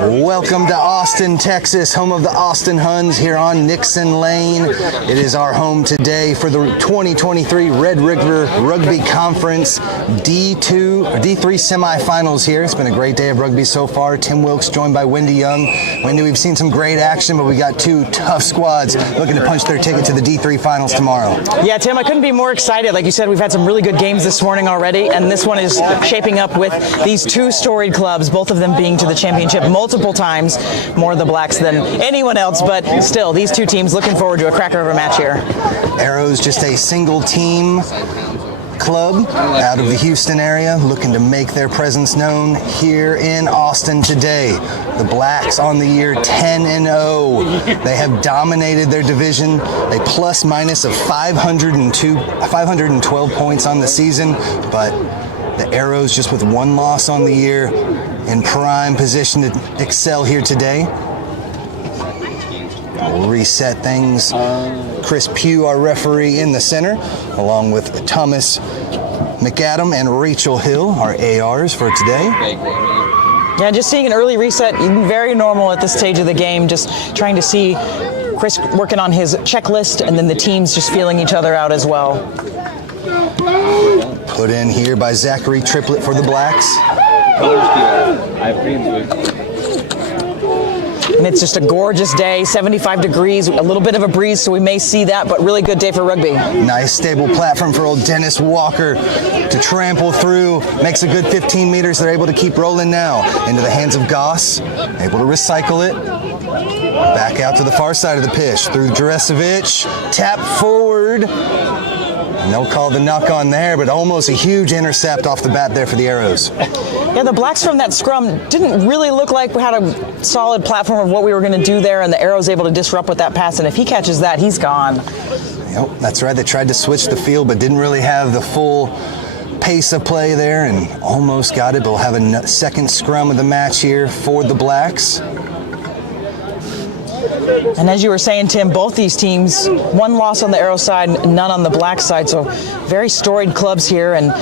Welcome to Austin, Texas, home of the Austin Huns here on Nixon Lane. It is our home today for the 2023 Red River Rugby Conference D3 semifinals here. It's been a great day of rugby so far. Tim Wilkes joined by Wendy Young. Wendy, we've seen some great action, but we got two tough squads looking to punch their ticket to the D3 finals tomorrow. Yeah, Tim, I couldn't be more excited. Like you said, we've had some really good games this morning already, and this one is shaping up with these two storied clubs, both of them being to the championship multiple times, more the Blacks than anyone else, but still, these two teams looking forward to a cracker of a match here. Arrows just a single team club out of the Houston area looking to make their presence known here in Austin today. The Blacks on the year 10-0. They have dominated their division, a plus minus of 512 points on the season, but the Arrows just with one loss on the year, in prime position to excel here today. We'll reset things. Chris Pugh, our referee, in the center, along with Thomas McAdam and Rachel Hill, our ARs for today. Yeah, just seeing an early reset, very normal at this stage of the game, just trying to see Chris working on his checklist and then the teams just feeling each other out as well. Put in here by Zachary Triplett for the Blacks. And it's just a gorgeous day, 75 degrees, a little bit of a breeze, so we may see that, but really good day for rugby. Nice stable platform for old Dennis Walker to trample through. Makes a good 15 meters. They're able to keep rolling now. Into the hands of Goss, able to recycle it. Back out to the far side of the pitch through Juresevic. Tap forward. And they'll call the knock on there, but almost a huge intercept off the bat there for the Arrows. Yeah, the Blacks from that scrum didn't really look like we had a solid platform of what we were going to do there, and the Arrows able to disrupt with that pass, and if he catches that, he's gone. Yep, that's right. They tried to switch the field, but didn't really have the full pace of play there, and almost got it, but we'll have a second scrum of the match here for the Blacks. And as you were saying, Tim, both these teams, one loss on the Arrow side, none on the Black side, so very storied clubs here, and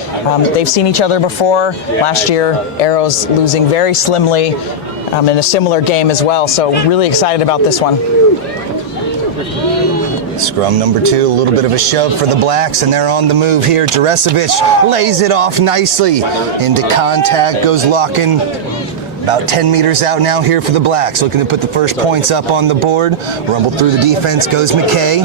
they've seen each other before. Last year, Arrows losing very slimly in a similar game as well, so really excited about this one. Scrum number 2, a little bit of a shove for the Blacks, and they're on the move here. Juresevic lays it off nicely into contact, goes locking. About 10 meters out now here for the Blacks, looking to put the first points up on the board. Rumble through the defense goes McKay.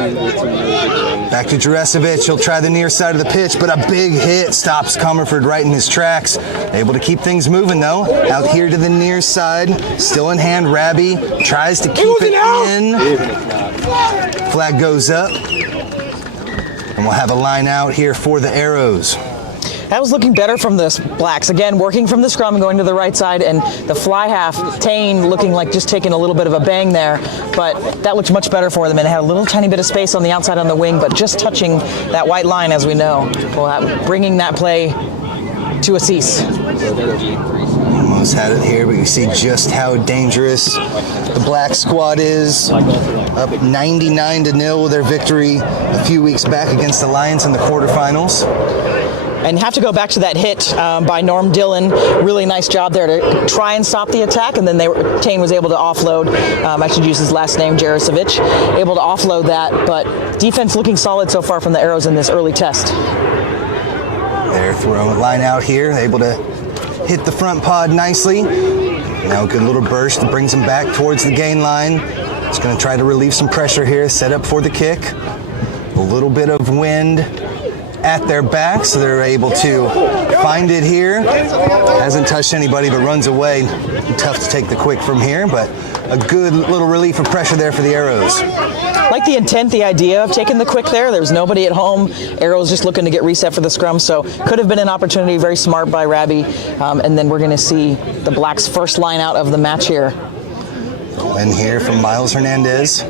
Back to Juresevic. He'll try the near side of the pitch, but a big hit stops Comerford right in his tracks. Able to keep things moving though. Out here to the near side, still in hand. Rabi tries to keep it in. Flag goes up, and we'll have a line out here for the Arrows. That was looking better from the Blacks. Again, working from the scrum and going to the right side, and the fly half, Tane looking like just taking a little bit of a bang there, but that looked much better for them, and it had a little tiny bit of space on the outside on the wing, but just touching that white line, as we know, bringing that play to a cease. Almost had it here, but you see just how dangerous the Black squad is. Up 99-0 with their victory a few weeks back against the Lions in the quarterfinals. And have to go back to that hit by Norm Dillon. Really nice job there to try and stop the attack, and then Tane was able to offload. I should use his last name, Juresevic, able to offload that, but defense looking solid so far from the Arrows in this early test. They're throwing a line out here, able to hit the front pod nicely. Now a good little burst that brings them back towards the gain line. It's going to try to relieve some pressure here, set up for the kick. A little bit of wind at their back, so they're able to find it here. Hasn't touched anybody, but runs away. Tough to take the quick from here, but a good little relief of pressure there for the Arrows. Like the intent, the idea of taking the quick there. There's nobody at home. Arrows just looking to get reset for the scrum, so could have been an opportunity. Very smart by Rabi, and then we're going to see the Blacks' first line out of the match here. And here from Miles Hernandez.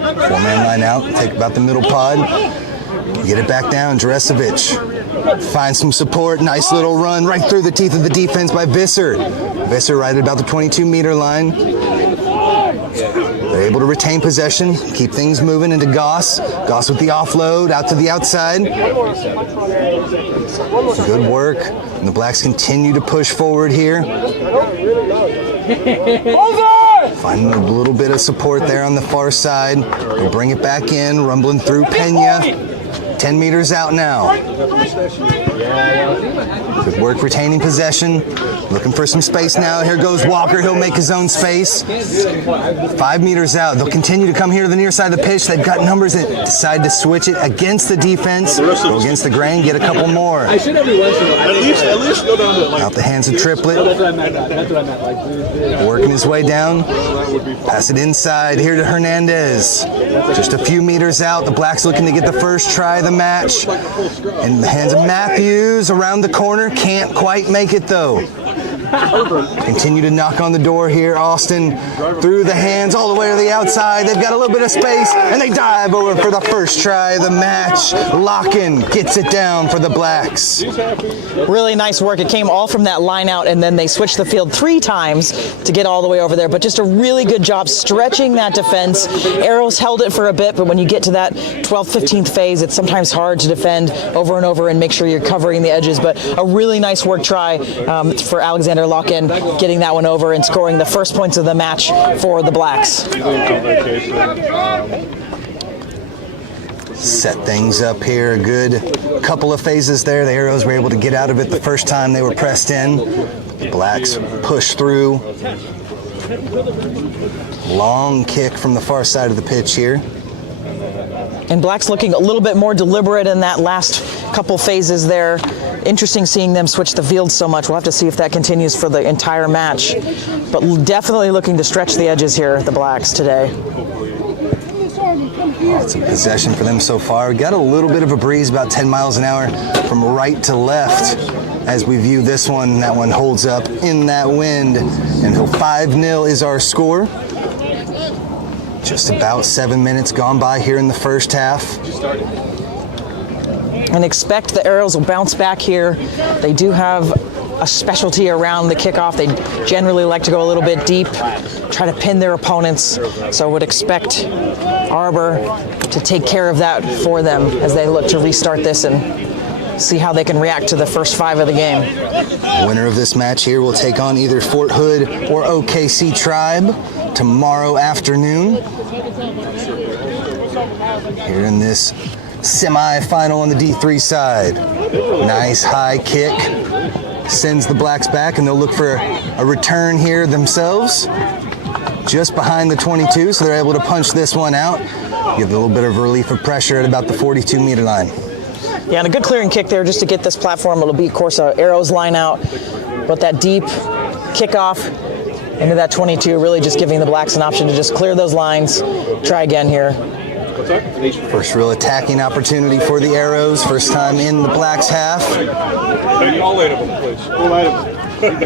Four-man line out, take about the middle pod, get it back down. Juresevic finds some support, nice little run right through the teeth of the defense by Visser. Visser right at about the 22-meter line. They're able to retain possession, keep things moving into Goss. Goss with the offload out to the outside. Good work. And the Blacks continue to push forward here. Finding a little bit of support there on the far side. We'll bring it back in, rumbling through Pena. 10 meters out now. Good work retaining possession. Looking for some space now. Here goes Walker. He'll make his own space. 5 meters out. They'll continue to come here to the near side of the pitch. They've got numbers that decide to switch it against the defense. Go against the grain, get a couple more. I should every once in a while. At least go down to like. Out the hands of Triplet. That's what I meant. That's what I meant. Like, Working his way down. Pass it inside here to Hernandez. Just a few meters out. The Blacks looking to get the first try of the match. In the hands of Matthews around the corner. Can't quite make it though. Continue to knock on the door here. Austin through the hands all the way to the outside. They've got a little bit of space and they dive over for the first try of the match. Locken gets it down for the Blacks. Really nice work. It came all from that line out, and then they switched the field 3 times to get all the way over there. But just a really good job stretching that defense. Arrows held it for a bit, but when you get to that 12th, 15th phase, it's sometimes hard to defend over and over and make sure you're covering the edges. But a really nice work try for Alexander Locken, getting that one over and scoring the first points of the match for the Blacks. Set things up here. A good couple of phases there. The Arrows were able to get out of it the first time they were pressed in. The Blacks push through. Long kick from the far side of the pitch here. And Blacks looking a little bit more deliberate in that last couple phases there. Interesting seeing them switch the field so much. We'll have to see if that continues for the entire match. But definitely looking to stretch the edges here, the Blacks today. Lots of possession for them so far. We got a little bit of a breeze, about 10 miles an hour from right to left as we view this one. That one holds up in that wind. And 5-0 is our score. Just about 7 minutes gone by here in the first half. And expect the Arrows will bounce back here. They do have a specialty around the kickoff. They generally like to go a little bit deep, try to pin their opponents. So I would expect Arbor to take care of that for them as they look to restart this and see how they can react to the first 5 of the game. The winner of this match here will take on either Fort Hood or OKC Tribe tomorrow afternoon. Here in this semi-final on the D3 side. Nice high kick. Sends the Blacks back, and they'll look for a return here themselves. Just behind the 22, so they're able to punch this one out. Give a little bit of relief of pressure at about the 42-meter line. Yeah, and a good clearing kick there just to get this platform. It'll be, of course, Arrows line out, but that deep kickoff into that 22, really just giving the Blacks an option to just clear those lines. Try again here. First real attacking opportunity for the Arrows. First time in the Blacks half.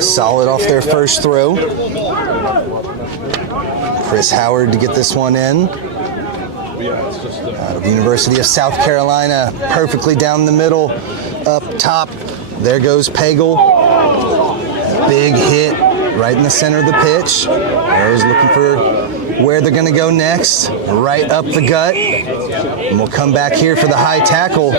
Solid off their first throw. Chris Howard to get this one in. Out of the University of South Carolina, perfectly down the middle, up top. There goes Pagel. Big hit right in the center of the pitch. Arrows looking for where they're going to go next. Right up the gut. And we'll come back here for the high tackle.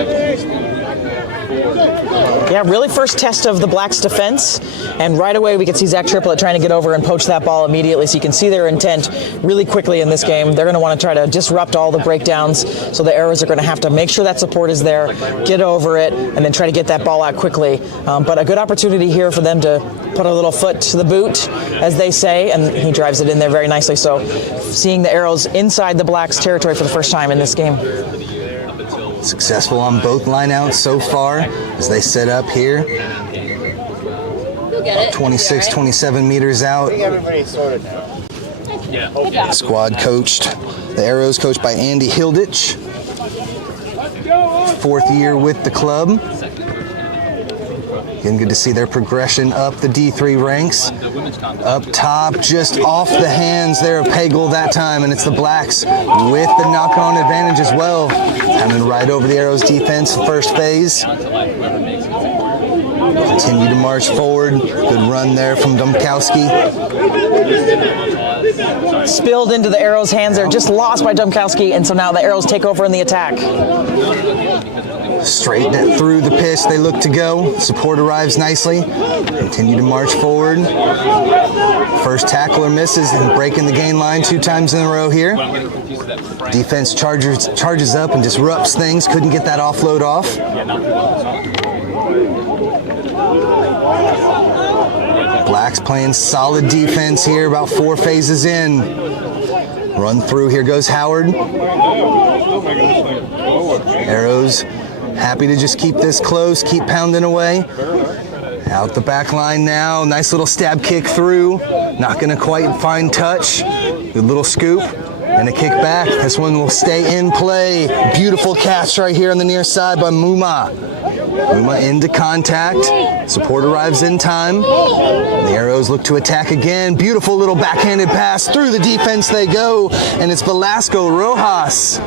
Yeah, really first test of the Blacks defense, and right away we can see Zach Triplett trying to get over and poach that ball immediately, so you can see their intent really quickly in this game. They're going to want to try to disrupt all the breakdowns, so the Arrows are going to have to make sure that support is there, get over it, and then try to get that ball out quickly. But a good opportunity here for them to put a little foot to the boot, as they say, and he drives it in there very nicely. So seeing the Arrows inside the Blacks territory for the first time in this game. Successful on both lineouts so far as they set up here. 26, 27 meters out. Squad coached, the Arrows coached by Andy Hilditch. 4th year with the club. Again, good to see their progression up the D3 ranks. Up top, just off the hands there of Pagel that time, and it's the Blacks with the knock-on advantage as well. Coming right over the Arrows defense, first phase. Continue to march forward. Good run there from Domkowski. Spilled into the Arrows' hands. They're just lost by Domkowski, and so now the Arrows take over in the attack. Straight through the pitch, they look to go. Support arrives nicely. Continue to march forward. First tackler misses and breaking the gain line 2 times in a row here. Defense charges up and disrupts things. Couldn't get that offload off. Blacks playing solid defense here, about 4 phases in. Run through, here goes Howard. Arrows happy to just keep this close, keep pounding away. Out the back line now, nice little stab kick through. Not gonna quite find touch. Good little scoop and a kick back. This one will stay in play. Beautiful catch right here on the near side by Muma. Muma into contact. Support arrives in time. The Arrows look to attack again. Beautiful little backhanded pass. Through the defense they go. And it's Velasco Rojas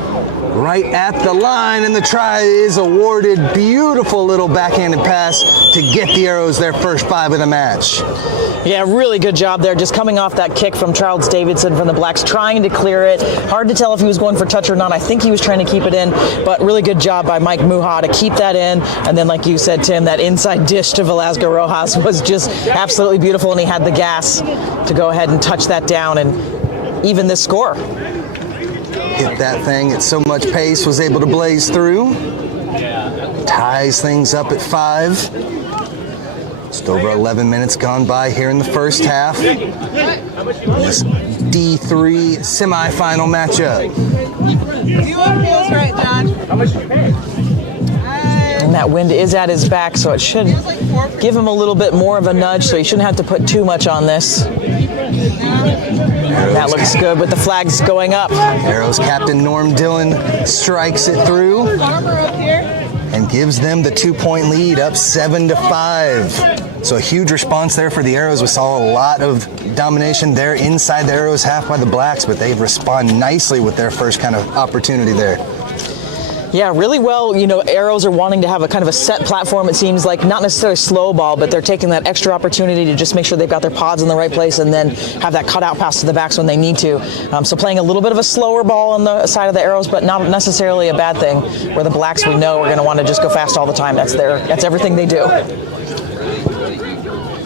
right at the line. And the try is awarded. Beautiful little backhanded pass to get the Arrows their first 5 of the match. Yeah, really good job there. Just coming off that kick from Charles Davidson from the Blacks, trying to clear it. Hard to tell if he was going for touch or not. I think he was trying to keep it in, but really good job by Mike Muha to keep that in. And then, like you said, Tim, that inside dish to Velasco Rojas was just absolutely beautiful, and he had the gas to go ahead and touch that down and even this score. Hit that thing at so much pace, was able to blaze through. Ties things up at 5. Just over 11 minutes gone by here in the first half. This D3 semifinal matchup. Do what feels right, John. And that wind is at his back, so it should give him a little bit more of a nudge, so he shouldn't have to put too much on this. That looks good with the flags going up. Arrows captain Norm Dillon strikes it through and gives them the 2-point lead, up 7-5. So a huge response there for the Arrows. We saw a lot of domination there inside the Arrows half by the Blacks, but they respond nicely with their first kind of opportunity there. Yeah, really well. You know, Arrows are wanting to have a kind of a set platform, it seems like, not necessarily slow ball, but they're taking that extra opportunity to just make sure they've got their pods in the right place and then have that cutout pass to the backs when they need to. So playing a little bit of a slower ball on the side of the Arrows, but not necessarily a bad thing, where the Blacks, we know, are going to want to just go fast all the time. That's everything they do.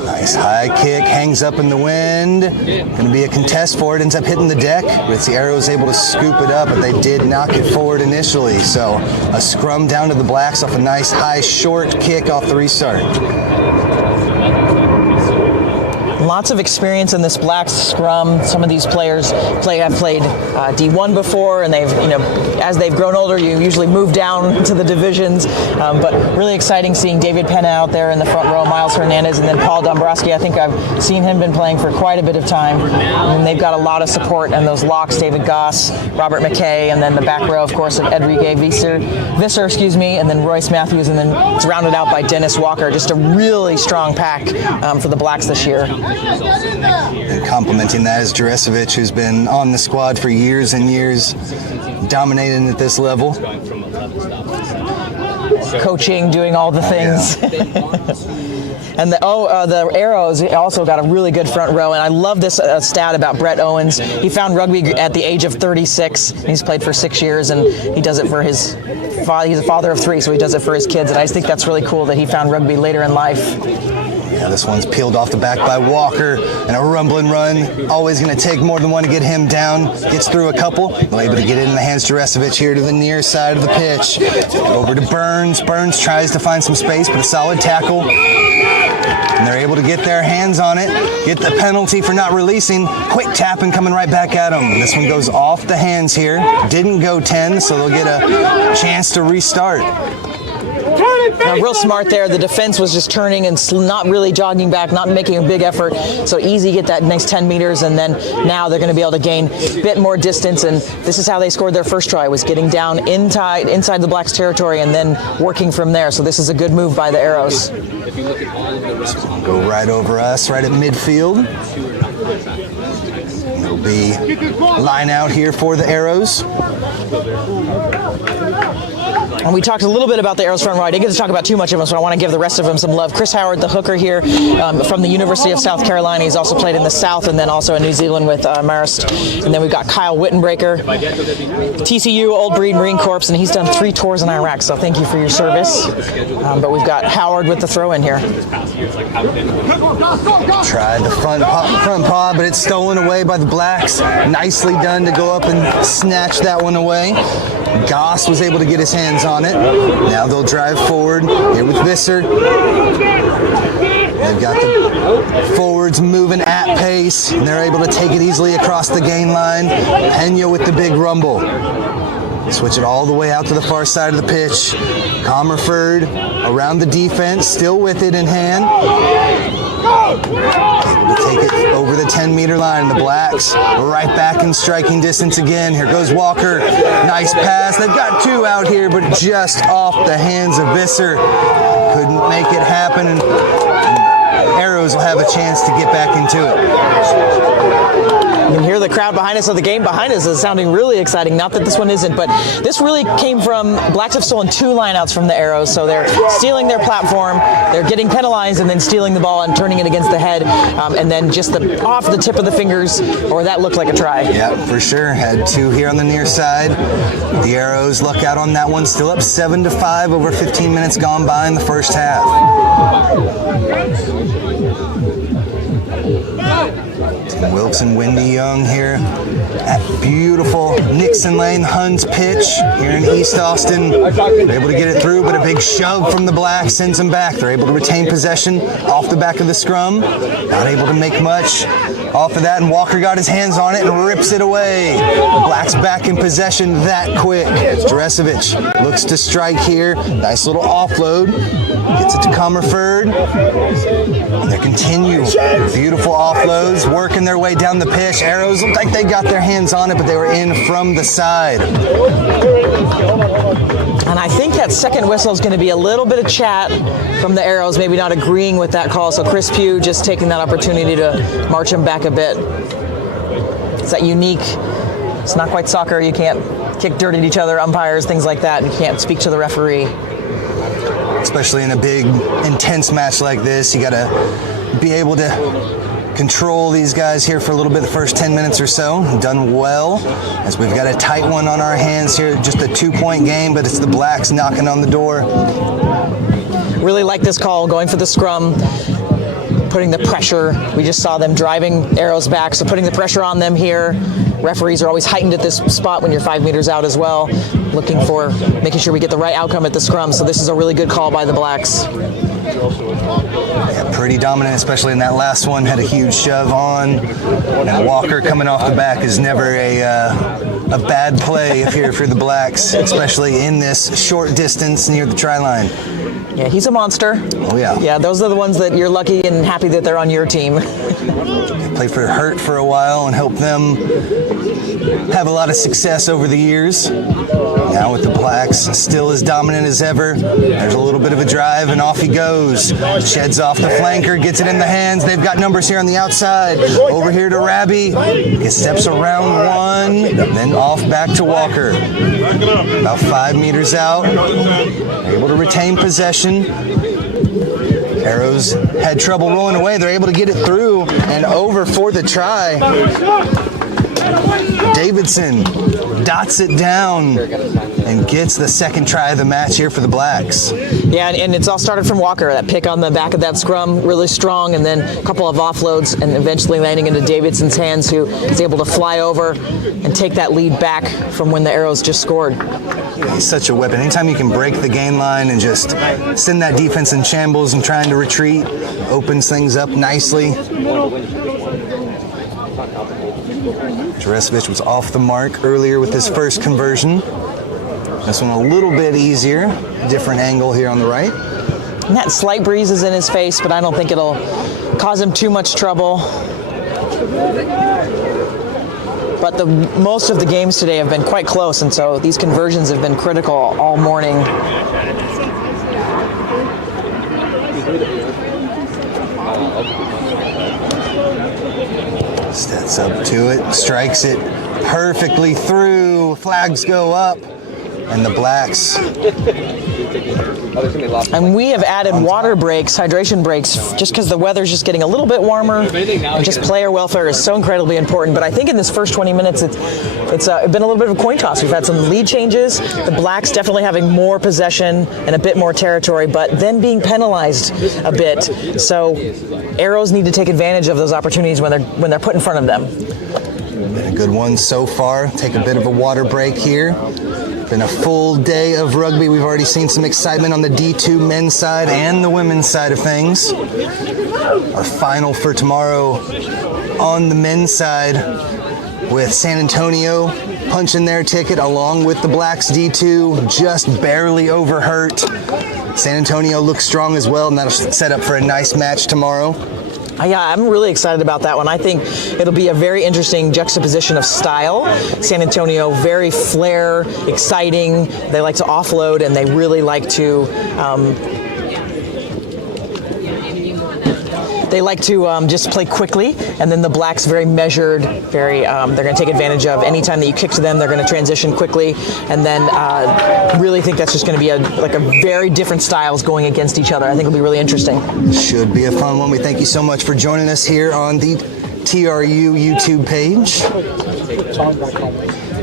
Nice high kick, hangs up in the wind. Going to be a contest for it, ends up hitting the deck. But the Arrows able to scoop it up, but they did knock it forward initially. So a scrum down to the Blacks off a nice high short kick off the restart. Lots of experience in this Blacks scrum. Some of these players have played D1 before, and they've, as they've grown older, you usually move down to the divisions. But really exciting seeing David Penna out there in the front row, Miles Hernandez, and then Paul Dombrowski. I think I've seen him been playing for quite a bit of time, and they've got a lot of support. And those locks, David Goss, Robert McKay, and then the back row, of course, of Enrique Visser, and then Royce Matthews, and then it's rounded out by Dennis Walker. Just a really strong pack for the Blacks this year. And complementing that is Juresevic, who's been on the squad for years and years, dominating at this level. Coaching, doing all the things. Yeah. And the Arrows also got a really good front row, and I love this stat about Brett Owens. He found rugby at the age of 36. He's played for 6 years, and he does it for his father. He's a father of 3, so he does it for his kids, and I just think that's really cool that he found rugby later in life. Yeah, this one's peeled off the back by Walker, and a rumbling run. Always going to take more than one to get him down. Gets through a couple. Able to get it in the hands of Juresevic here to the near side of the pitch. Over to Burns. Burns tries to find some space, but a solid tackle. And they're able to get their hands on it, get the penalty for not releasing. Quick tapping coming right back at them. This one goes off the hands here. Didn't go 10, so they'll get a chance to restart. Real smart there. The defense was just turning and not really jogging back, not making a big effort. So easy to get that next 10 meters, and then now they're going to be able to gain a bit more distance. And this is how they scored their first try, was getting down inside the Blacks' territory and then working from there. So this is a good move by the Arrows. Go right over us, right at midfield. It'll be line out here for the Arrows. And we talked a little bit about the arrows front row. I didn't get to talk about too much of them, so I want to give the rest of them some love. Chris Howard, the hooker here from the University of South Carolina. He's also played in the South and then also in New Zealand with Marist. And then we've got Kyle Wittenbreaker, TCU, Old Breed Marine Corps, and he's done 3 tours in Iraq, so thank you for your service. But we've got Howard with the throw in here. Tried the front paw, but it's stolen away by the Blacks. Nicely done to go up and snatch that one away. Goss was able to get his hands on it. Now they'll drive forward here with Visser. They've got the forwards moving at pace, and they're able to take it easily across the gain line. Pena with the big rumble. Switch it all the way out to the far side of the pitch. Comerford around the defense, still with it in hand. Able to take it over the 10-meter line. The Blacks right back in striking distance again. Here goes Walker. Nice pass. They've got 2 out here, but just off the hands of Visser. Couldn't make it happen. And Arrows will have a chance to get back into it. You can hear the crowd behind us, so the game behind us is sounding really exciting. Not that this one isn't, but this really came from, Blacks have stolen 2 lineouts from the Arrows, so they're stealing their platform, they're getting penalized, and then stealing the ball and turning it against the head, and then just off the tip of the fingers, or that looked like a try. Yeah, for sure. Had 2 here on the near side. The Arrows luck out on that one, still up 7-5 over 15 minutes gone by in the first half. Tim Wilkes and Wendy Young here at beautiful Nixon Lane Huns pitch here in East Austin. They're able to get it through, but a big shove from the Blacks sends them back. They're able to retain possession off the back of the scrum. Not able to make much off of that, and Walker got his hands on it and rips it away. The Blacks back in possession that quick. Dresevic looks to strike here. Nice little offload. Gets it to Comerford. They continue. Beautiful offloads, working their way down the pitch. Arrows looked like they got their hands on it, but they were in from the side. And I think that second whistle is going to be a little bit of chat from the Arrows, maybe not agreeing with that call. So Chris Pugh just taking that opportunity to march him back a bit. It's that unique, it's not quite soccer. You can't kick dirt at each other, umpires, things like that. You can't speak to the referee. Especially in a big, intense match like this, you got to be able to control these guys here for a little bit the first 10 minutes or so. Done well, as we've got a tight one on our hands here. Just a 2-point game, but it's the Blacks knocking on the door. Really like this call, going for the scrum, putting the pressure. We just saw them driving Arrows back, so putting the pressure on them here. Referees are always heightened at this spot when you're 5 meters out as well, looking for making sure we get the right outcome at the scrum. So this is a really good call by the Blacks. Yeah, pretty dominant, especially in that last one. Had a huge shove on. And Walker coming off the back is never a bad play here for the Blacks, especially in this short distance near the try line. Yeah, he's a monster. Oh, yeah. Yeah, those are the ones that you're lucky and happy that they're on your team. Played for Hurt for a while and helped them have a lot of success over the years. Now with the Blacks, still as dominant as ever. There's a little bit of a drive, and off he goes. Sheds off the flanker, gets it in the hands. They've got numbers here on the outside. Over here to Rabi. He steps around one, then off back to Walker. About 5 meters out. Able to retain possession. Arrows had trouble rolling away. They're able to get it through and over for the try. Davidson dots it down and gets the second try of the match here for the Blacks. Yeah, and it's all started from Walker. That pick on the back of that scrum, really strong, and then a couple of offloads, and eventually landing into Davidson's hands, who is able to fly over and take that lead back from when the Arrows just scored. He's such a weapon. Anytime you can break the gain line and just send that defense in shambles and trying to retreat, opens things up nicely. Dresevic was off the mark earlier with his first conversion. This one a little bit easier. Different angle here on the right. And that slight breeze is in his face, but I don't think it'll cause him too much trouble. But most of the games today have been quite close, and so these conversions have been critical all morning. Steps up to it, strikes it perfectly through. Flags go up, And the Blacks, And we have added water breaks, hydration breaks, just because the weather's just getting a little bit warmer. And just player welfare is so incredibly important. But I think in this first 20 minutes, it's been a little bit of a coin toss. We've had some lead changes. The Blacks definitely having more possession and a bit more territory, but then being penalized a bit. So Arrows need to take advantage of those opportunities when they're put in front of them. Been a good one so far. Take a bit of a water break here. Been a full day of rugby. We've already seen some excitement on the D2 men's side and the women's side of things. Our final for tomorrow on the men's side with San Antonio punching their ticket along with the Blacks D2, just barely overhurt. San Antonio looks strong as well, and that'll set up for a nice match tomorrow. Yeah, I'm really excited about that one. I think it'll be a very interesting juxtaposition of style. San Antonio, very flair, exciting. They like to offload, and they really like to just play quickly. And then the Blacks, very measured, very. They're going to take advantage of any time that you kick to them. They're going to transition quickly, and then really think that's just going to be a very different styles going against each other. I think it'll be really interesting. Should be a fun one. We thank you so much for joining us here on the TRU YouTube page.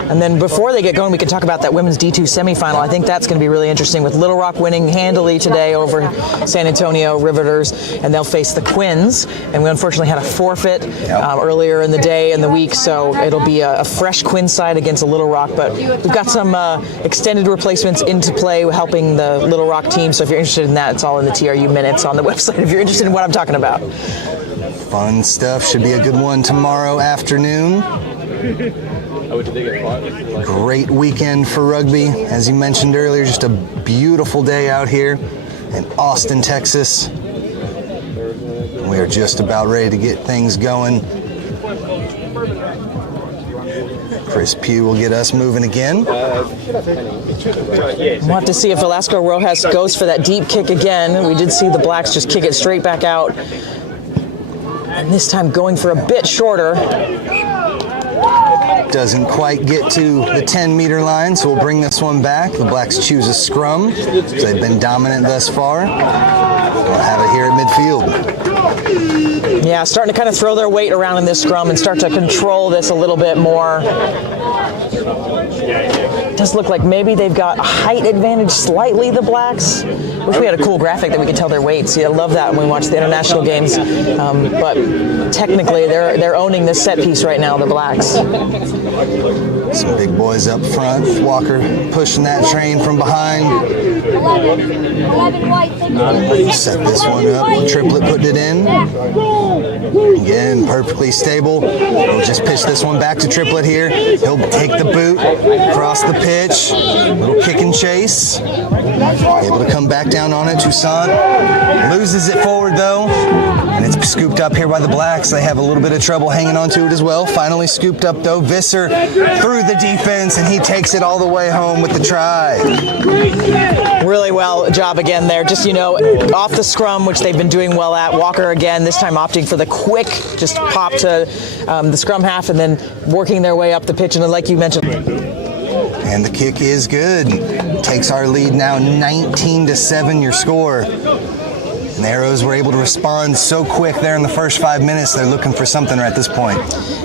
And then before they get going, we can talk about that women's D2 semifinal. I think that's going to be really interesting with Little Rock winning handily today over San Antonio Riveters, and they'll face the Quins. And we unfortunately had a forfeit earlier in the day and the week, so it'll be a fresh Quins side against a Little Rock. But we've got some extended replacements into play helping the Little Rock team. So if you're interested in that, it's all in the TRU minutes on the website if you're interested in what I'm talking about. Fun stuff. Should be a good one tomorrow afternoon. Great weekend for rugby. As you mentioned earlier, just a beautiful day out here in Austin, Texas. We are just about ready to get things going. Chris Pugh will get us moving again. We'll have to see if Velasco Rojas goes for that deep kick again. We did see the Blacks just kick it straight back out. And this time going for a bit shorter. Doesn't quite get to the 10-meter line, so we'll bring this one back. The Blacks choose a scrum. They've been dominant thus far. We'll have it here at midfield. Yeah, starting to kind of throw their weight around in this scrum and start to control this a little bit more. It does look like maybe they've got a height advantage slightly, the Blacks. Wish we had a cool graphic that we could tell their weights. I love that when we watch the international games. But technically, they're owning this set piece right now, the Blacks. Some big boys up front. Walker pushing that train from behind. Set this one up. Triplet putting it in. Again, perfectly stable. We'll just pitch this one back to Triplet here. He'll take the boot, cross the pitch, little kick and chase. Able to come back down on it. Toussaint loses it forward though, and it's scooped up here by the Blacks. They have a little bit of trouble hanging on to it as well. Finally scooped up though. Visser through the defense, and he takes it all the way home with the try. Really well job again there. Just, off the scrum, which they've been doing well at. Walker again, this time opting for the quick, just pop to the scrum half and then working their way up the pitch. And like you mentioned. And the kick is good. Takes our lead now 19-7, your score. And the Arrows were able to respond so quick there in the first 5 minutes. They're looking for something at this point.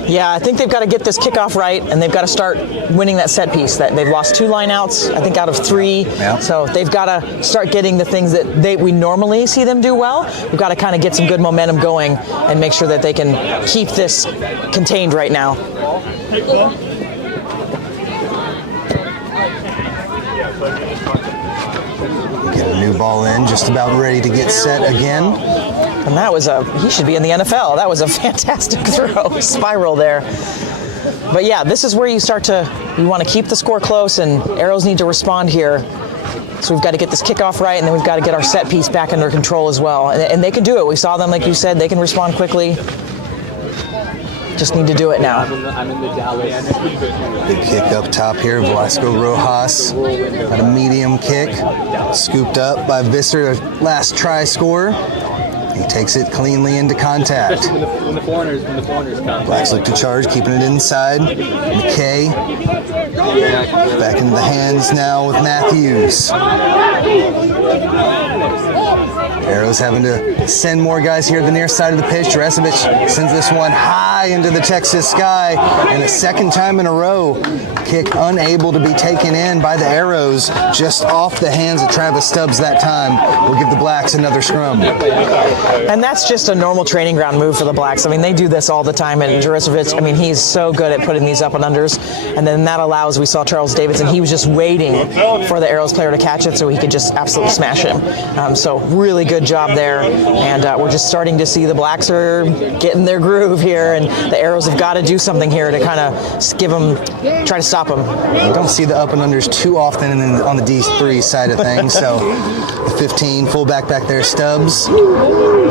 Yeah, I think they've got to get this kickoff right, and they've got to start winning that set piece. That they've lost 2 lineouts, I think, out of 3. Yep. So they've got to start getting the things that we normally see them do well. We've got to kind of get some good momentum going and make sure that they can keep this contained right now. Get a new ball in, just about ready to get set again. And that was he should be in the NFL. That was a fantastic throw, spiral there. But yeah, this is where you want to keep the score close, and Arrows need to respond here. So we've got to get this kickoff right, and then we've got to get our set piece back under control as well. And they can do it. We saw them, like you said, they can respond quickly. Just need to do it now. Big kick up top here. Velasco Rojas got a medium kick. Scooped up by Visser, last try score. He takes it cleanly into contact. When the foreigners come. Blacks look to charge, keeping it inside. McKay back into the hands now with Matthews. Arrows having to send more guys here to the near side of the pitch. Juresevic sends this one high into the Texas sky, and a second time in a row, kick unable to be taken in by the Arrows, just off the hands of Travis Stubbs that time. Will give the Blacks another scrum. And that's just a normal training ground move for the Blacks. I mean, they do this all the time, and Juresevic, I mean, he's so good at putting these up and unders, and then that allows, we saw Charles Davidson, he was just waiting for the Arrows player to catch it so he could just absolutely smash him. So really good job there, and we're just starting to see the Blacks are getting their groove here, and the Arrows have got to do something here to kind of give them, try to stop them. You don't see the up and unders too often on the D3 side of things, so the 15 fullback back there, Stubbs,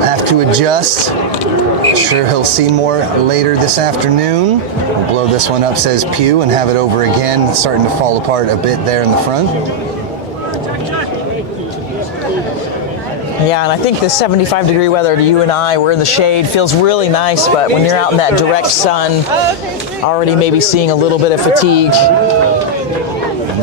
have to adjust. Sure he'll see more later this afternoon. We'll blow this one up, says Pugh, and have it over again, starting to fall apart a bit there in the front. Yeah, and I think this 75-degree weather to you and I, we're in the shade, feels really nice, but when you're out in that direct sun, already maybe seeing a little bit of fatigue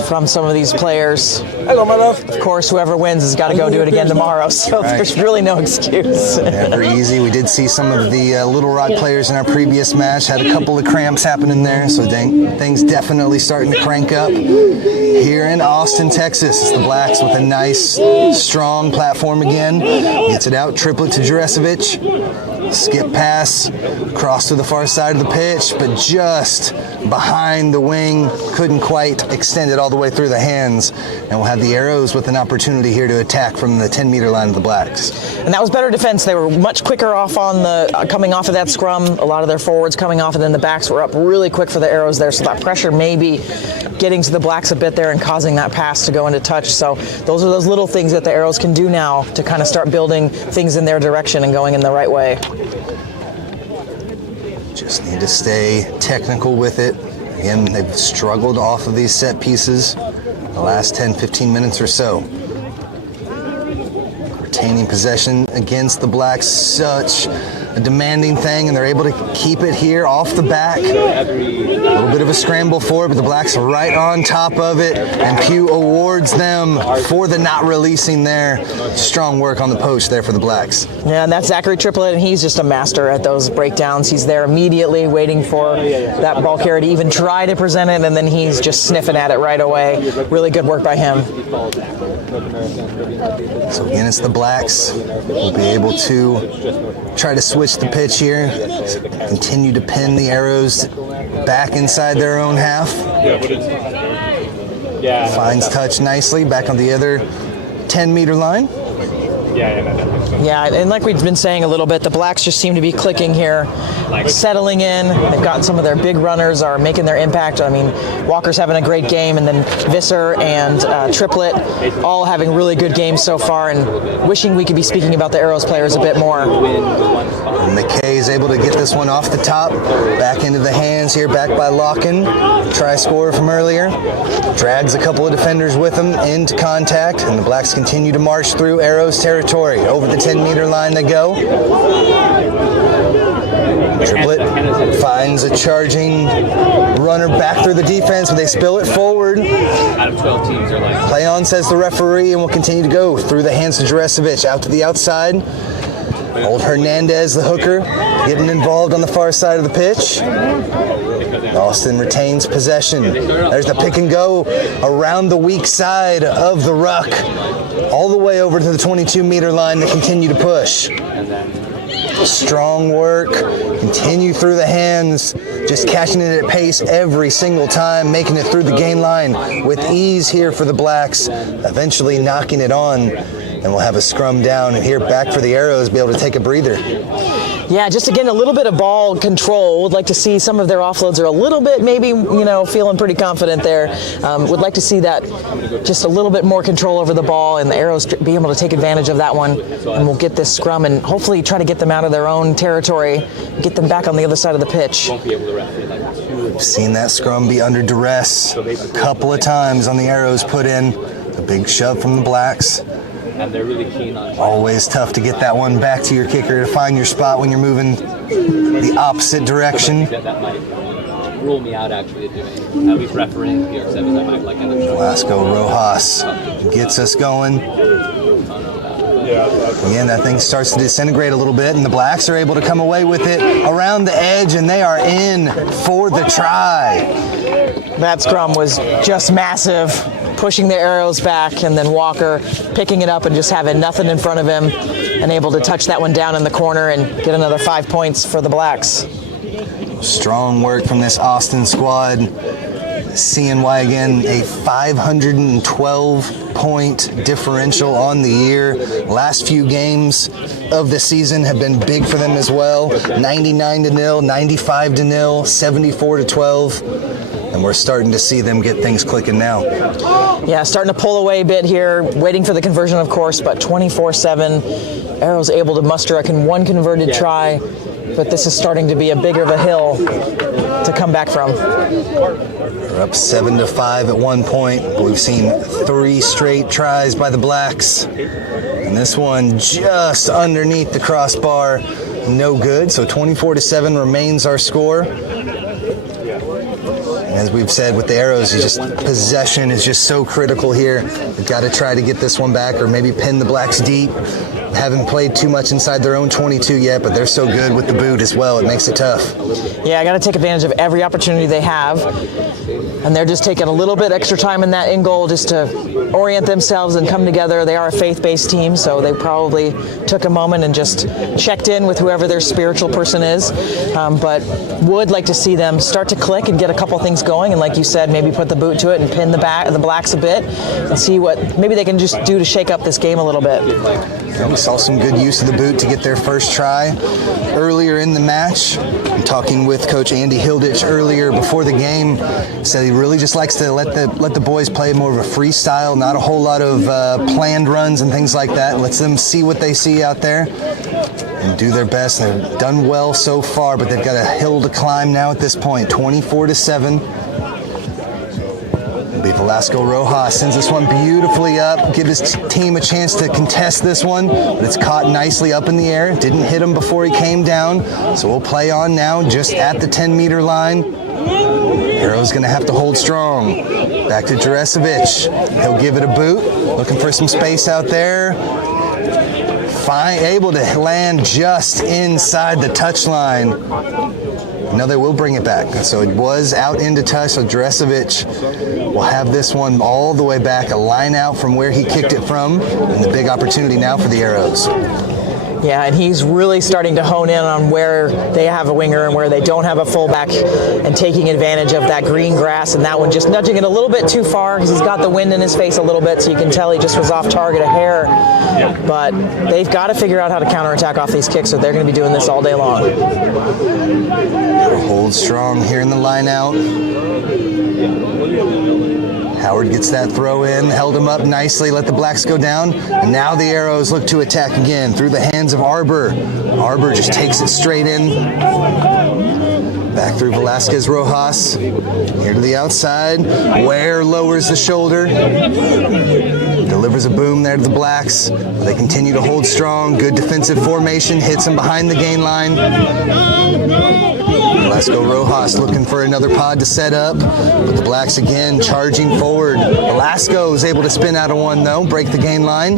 from some of these players. Hello, my love. Of course, whoever wins has got to go do it again tomorrow, so there's really no excuse. Never easy. We did see some of the Little Rock players in our previous match, had a couple of cramps happening there, so things definitely starting to crank up here in Austin, Texas. It's the Blacks with a nice, strong platform again. Gets it out, triplet to Juresevic. Skip pass, cross to the far side of the pitch, but just behind the wing, couldn't quite extend it all the way through the hands. And we'll have the Arrows with an opportunity here to attack from the 10-meter line of the Blacks. And that was better defense. They were much quicker off on the coming off of that scrum. A lot of their forwards coming off, and then the backs were up really quick for the Arrows there. So that pressure may be getting to the Blacks a bit there and causing that pass to go into touch. So those are those little things that the Arrows can do now to kind of start building things in their direction and going in the right way. Just need to stay technical with it. Again, they've struggled off of these set pieces the last 10-15 minutes or so. Retaining possession against the Blacks, such a demanding thing, and they're able to keep it here off the back. A little bit of a scramble for it, but the Blacks are right on top of it, and Pugh awards them for the not releasing there. Strong work on the post there for the Blacks. Yeah, and that's Zachary Triplett, and he's just a master at those breakdowns. He's there immediately waiting for that ball carrier to even try to present it, and then he's just sniffing at it right away. Really good work by him. So again, it's the Blacks. We'll be able to try to switch the pitch here, continue to pin the Arrows back inside their own half. Finds touch nicely back on the other 10-meter line. Yeah, and like we've been saying a little bit, the Blacks just seem to be clicking here, settling in. They've gotten some of their big runners are making their impact. I mean, Walker's having a great game, and then Visser and Triplett all having really good games so far, and wishing we could be speaking about the Arrows players a bit more. McKay is able to get this one off the top, back into the hands here, back by Lockin. Try scorer from earlier. Drags a couple of defenders with him into contact, and the Blacks continue to march through Arrows territory. Over the 10-meter line they go. Triplett finds a charging runner back through the defense, but they spill it forward. Out of 12 teams are like. Play on, says the referee, and will continue to go through the hands of Juresevic out to the outside. Old Hernandez, the hooker, getting involved on the far side of the pitch. Austin retains possession. There's the pick and go around the weak side of the ruck, all the way over to the 22-meter line to continue to push. Strong work, continue through the hands, just catching it at pace every single time, making it through the gain line with ease here for the Blacks, eventually knocking it on, and we'll have a scrum down, and here back for the Arrows, be able to take a breather. Yeah, just again, a little bit of ball control. Would like to see some of their offloads are a little bit, maybe, feeling pretty confident there. Would like to see that just a little bit more control over the ball, and the Arrows be able to take advantage of that one. And we'll get this scrum and hopefully try to get them out of their own territory, get them back on the other side of the pitch. We've seen that scrum be under duress a couple of times on the Arrows put in. A big shove from the Blacks. and they're really keen on. Always tough to get that one back to your kicker to find your spot when you're moving the opposite direction. That might rule me out actually of doing at least refereeing PR7s. I might like end up showing. Velasco Rojas gets us going. Again, that thing starts to disintegrate a little bit, and the Blacks are able to come away with it around the edge, and they are in for the try. That scrum was just massive, pushing the arrows back, and then Walker picking it up and just having nothing in front of him, and able to touch that one down in the corner and get another 5 points for the Blacks. Strong work from this Austin squad. CNY again, a 512-point differential on the year. Last few games of the season have been big for them as well. 99-0, 95-0, 74-12. And we're starting to see them get things clicking now. Yeah, starting to pull away a bit here, waiting for the conversion, of course, but 24-7. Arrows able to muster one converted try, but this is starting to be a bigger of a hill to come back from. We're up 7-5 at one point, but we've seen 3 straight tries by the Blacks. And this one just underneath the crossbar, no good. So 24-7 remains our score. And as we've said with the Arrows, possession is just so critical here. We've got to try to get this one back or maybe pin the Blacks deep. Haven't played too much inside their own 22 yet, but they're so good with the boot as well. It makes it tough. Yeah, I got to take advantage of every opportunity they have. And they're just taking a little bit extra time in that in goal just to orient themselves and come together. They are a faith-based team, so they probably took a moment and just checked in with whoever their spiritual person is. But would like to see them start to click and get a couple things going. And like you said, maybe put the boot to it and pin the Blacks a bit and see what maybe they can just do to shake up this game a little bit. Yeah, we saw some good use of the boot to get their first try earlier in the match. I'm talking with Coach Andy Hilditch earlier before the game. Said he really just likes to let the boys play more of a freestyle, not a whole lot of planned runs and things like that. Lets them see what they see out there and do their best. They've done well so far, but they've got a hill to climb now at this point. 24-7. Velasco Rojas sends this one beautifully up, give his team a chance to contest this one, but it's caught nicely up in the air. Didn't hit him before he came down, so we'll play on now just at the 10-meter line. Arrow's going to have to hold strong. Back to Juresevic. He'll give it a boot, looking for some space out there. Able to land just inside the touchline. No, they will bring it back. So it was out into touch, so Juresevic will have this one all the way back, a line out from where he kicked it from, and the big opportunity now for the Arrows. Yeah, and he's really starting to hone in on where they have a winger and where they don't have a fullback and taking advantage of that green grass, and that one just nudging it a little bit too far because he's got the wind in his face a little bit, so you can tell he just was off target a hair. But they've got to figure out how to counterattack off these kicks, so they're going to be doing this all day long. Hold strong here in the line out. Howard gets that throw in, held him up nicely, let the Blacks go down, and now the Arrows look to attack again through the hands of Arbor. Arbor just takes it straight in. Back through Velasquez Rojas, here to the outside. Ware lowers the shoulder, delivers a boom there to the Blacks. They continue to hold strong, good defensive formation, hits them behind the gain line. Velasco Rojas looking for another pod to set up, but the Blacks again charging forward. Velasco is able to spin out of one though, break the gain line.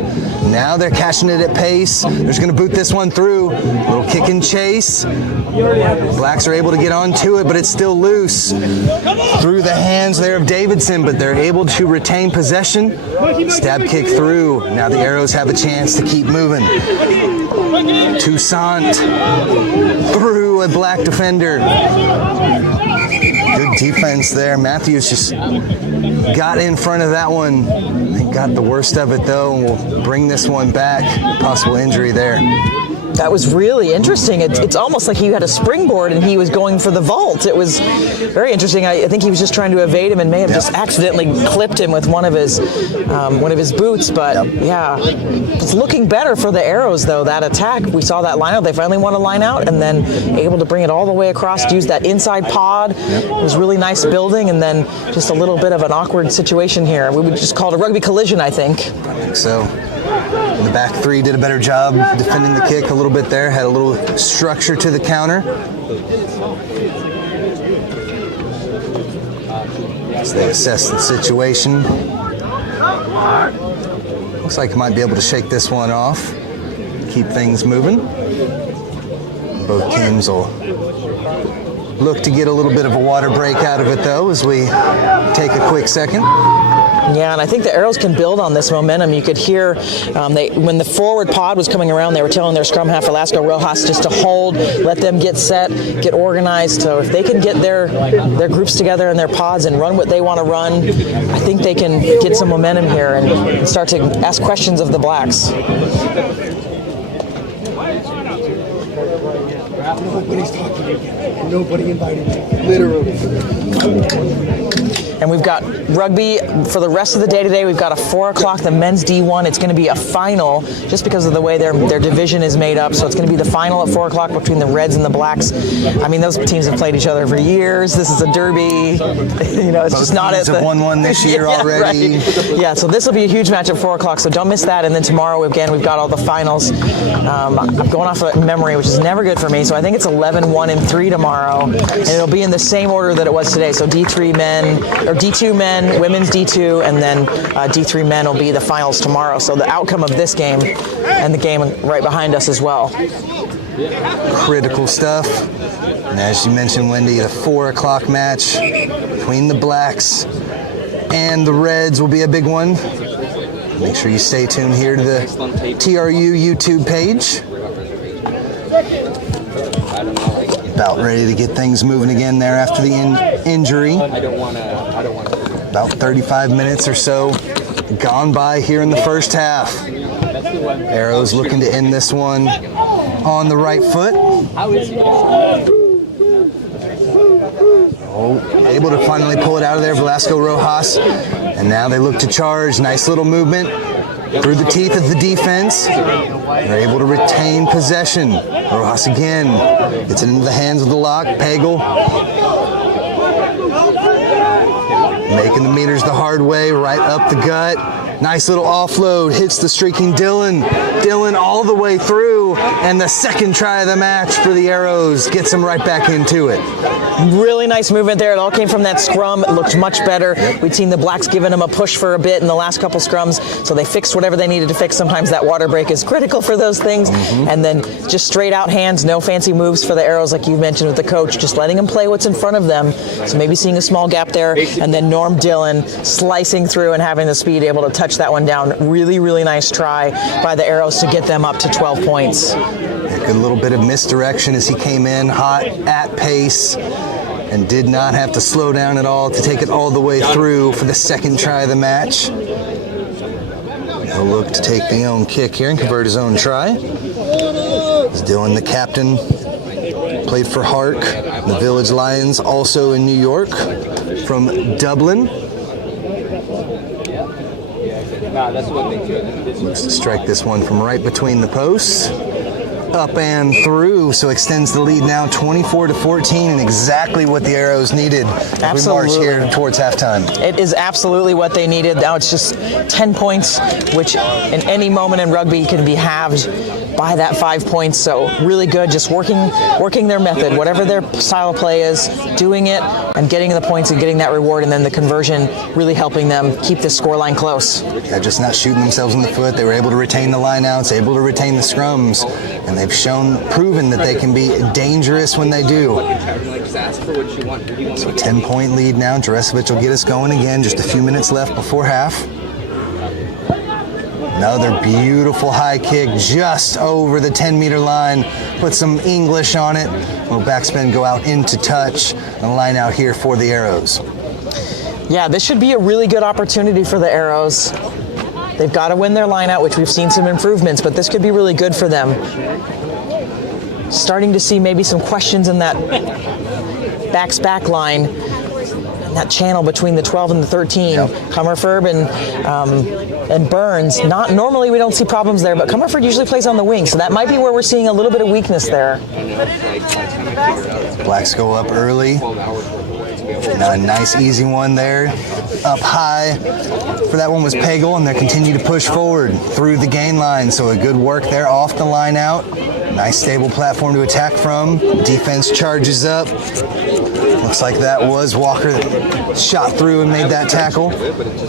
Now they're catching it at pace. They're just going to boot this one through. Little kick and chase. Blacks are able to get onto it, but it's still loose. Through the hands there of Davidson, but they're able to retain possession. Stab kick through. Now the Arrows have a chance to keep moving. Toussaint through a Black defender. Good defense there. Matthews just got in front of that one. They got the worst of it though, and we'll bring this one back. Possible injury there. That was really interesting. It's almost like he had a springboard and he was going for the vault. It was very interesting. I think he was just trying to evade him and may have just accidentally clipped him with one of his boots. But yeah, it's looking better for the Arrows though. That attack, we saw that line out. They finally won a line out and then able to bring it all the way across. Use that inside pod. It was really nice building, and then just a little bit of an awkward situation here. We would just call it a rugby collision, I think. So. The back three did a better job defending the kick a little bit there, had a little structure to the counter. As they assess the situation. Looks like he might be able to shake this one off, keep things moving. Both teams will look to get a little bit of a water break out of it though as we take a quick second. Yeah, and I think the Arrows can build on this momentum. You could hear when the forward pod was coming around, they were telling their scrum half Velasco Rojas just to hold, let them get set, get organized. So if they can get their groups together in their pods and run what they want to run, I think they can get some momentum here and start to ask questions of the Blacks. Nobody's talking again. Nobody invited me. Literally. And we've got rugby for the rest of the day today. We've got a 4 o'clock, the men's D1. It's going to be a final just because of the way their division is made up. So it's going to be the final at 4 o'clock between the Reds and the Blacks. I mean, those teams have played each other for years. This is a derby. You know, it's Both just not at the... have won one this year already. Right. Yeah, so this will be a huge match at 4 o'clock. So don't miss that. And then tomorrow, again, we've got all the finals. I'm going off of memory, which is never good for me. So I think it's 11, 1, and 3 tomorrow. And it'll be in the same order that it was today. So D3 men, or D2 men, women's D2, and then D3 men will be the finals tomorrow. So the outcome of this game and the game right behind us as well. Critical stuff. And as you mentioned, Wendy, the 4 o'clock match between the Blacks and the Reds will be a big one. Make sure you stay tuned here to the TRU YouTube page. About ready to get things moving again there after the injury. About 35 minutes or so gone by here in the first half. Arrows looking to end this one on the right foot. Oh, able to finally pull it out of there, Velasco Rojas. And now they look to charge. Nice little movement through the teeth of the defense. They're able to retain possession. Rojas again gets it into the hands of the lock. Pagel making the meters the hard way, right up the gut. Nice little offload, hits the streaking Dylan. Dylan all the way through, and the second try of the match for the Arrows gets them right back into it. Really nice movement there. It all came from that scrum. It looked much better. We'd seen the Blacks giving them a push for a bit in the last couple scrums, so they fixed whatever they needed to fix. Sometimes that water break is critical for those things. And then just straight out hands, no fancy moves for the Arrows like you mentioned with the coach, just letting them play what's in front of them. So maybe seeing a small gap there, and then Norm Dillon slicing through and having the speed, able to touch that one down. Really, really nice try by the Arrows to get them up to 12 points. A good little bit of misdirection as he came in hot at pace and did not have to slow down at all to take it all the way through for the second try of the match. He'll look to take the own kick here and convert his own try. As Dylan, the captain, played for Hark, the Village Lions, also in New York, from Dublin. Looks to strike this one from right between the posts. Up and through, so extends the lead now 24-14, and exactly what the Arrows needed as we march here towards halftime. It is absolutely what they needed. Now it's just 10 points, which in any moment in rugby can be halved by that 5 points. So really good, just working their method, whatever their style of play is, doing it and getting the points and getting that reward, and then the conversion really helping them keep this scoreline close. Yeah, just not shooting themselves in the foot. They were able to retain the lineouts, able to retain the scrums, and they've proven that they can be dangerous when they do. So a 10-point lead now. Juresevic will get us going again. Just a few minutes left before half. Another beautiful high kick just over the 10-meter line. Put some English on it. Little backspin, go out into touch. And a line out here for the Arrows. Yeah, this should be a really good opportunity for the Arrows. They've got to win their line out, which we've seen some improvements, but this could be really good for them. Starting to see maybe some questions in that back line, that channel between the 12 and the 13. Yep. Comerford and Burns. Normally we don't see problems there, but Comerford usually plays on the wing, so that might be where we're seeing a little bit of weakness there. Blacks go up early. Now a nice easy one there. Up high for that one was Pagel, and they continue to push forward through the gain line. So a good work there off the line out. Nice stable platform to attack from. Defense charges up. Looks like that was Walker that shot through and made that tackle.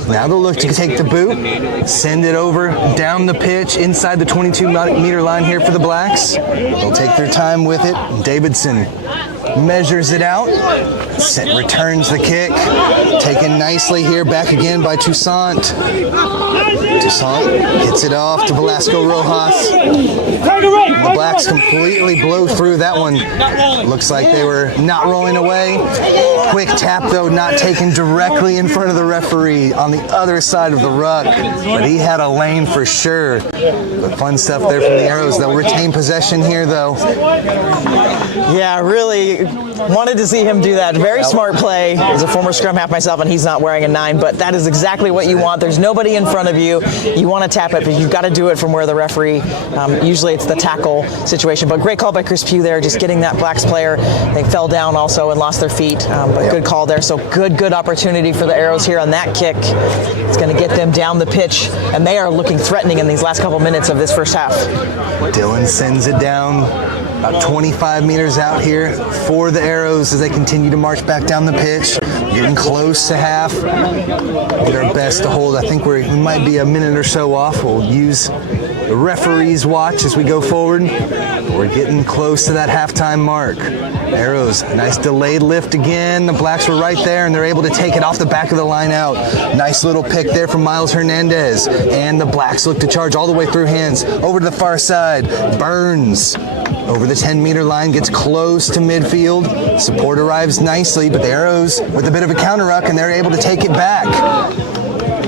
Now they'll look to take the boot, send it over down the pitch inside the 22-meter line here for the Blacks. They'll take their time with it. Davidson measures it out, returns the kick, taken nicely here, back again by Toussaint. Toussaint hits it off to Velasco Rojas. The Blacks completely blow through that one. Looks like they were not rolling away. Quick tap though, not taken directly in front of the referee on the other side of the ruck, but he had a lane for sure. But fun stuff there from the Arrows. They'll retain possession here though. Yeah, really wanted to see him do that. Very smart play. As a former scrum half myself, and he's not wearing a 9, but that is exactly what you want. There's nobody in front of you. You want to tap it, but you've got to do it from where the referee, usually it's the tackle situation. But great call by Chris Pugh there, just getting that Blacks player. They fell down also and lost their feet, but good call there. So good opportunity for the Arrows here on that kick. It's going to get them down the pitch, and they are looking threatening in these last couple minutes of this first half. Dylan sends it down about 25 meters out here for the Arrows as they continue to march back down the pitch. Getting close to half. Did our best to hold. I think we might be a minute or so off. We'll use the referee's watch as we go forward. We're getting close to that halftime mark. Arrows, nice delayed lift again. The Blacks were right there, and they're able to take it off the back of the line out. Nice little pick there from Miles Hernandez. And the Blacks look to charge all the way through hands. Over to the far side. Burns over the 10-meter line, gets close to midfield. Support arrives nicely, but the Arrows with a bit of a counter ruck, and they're able to take it back.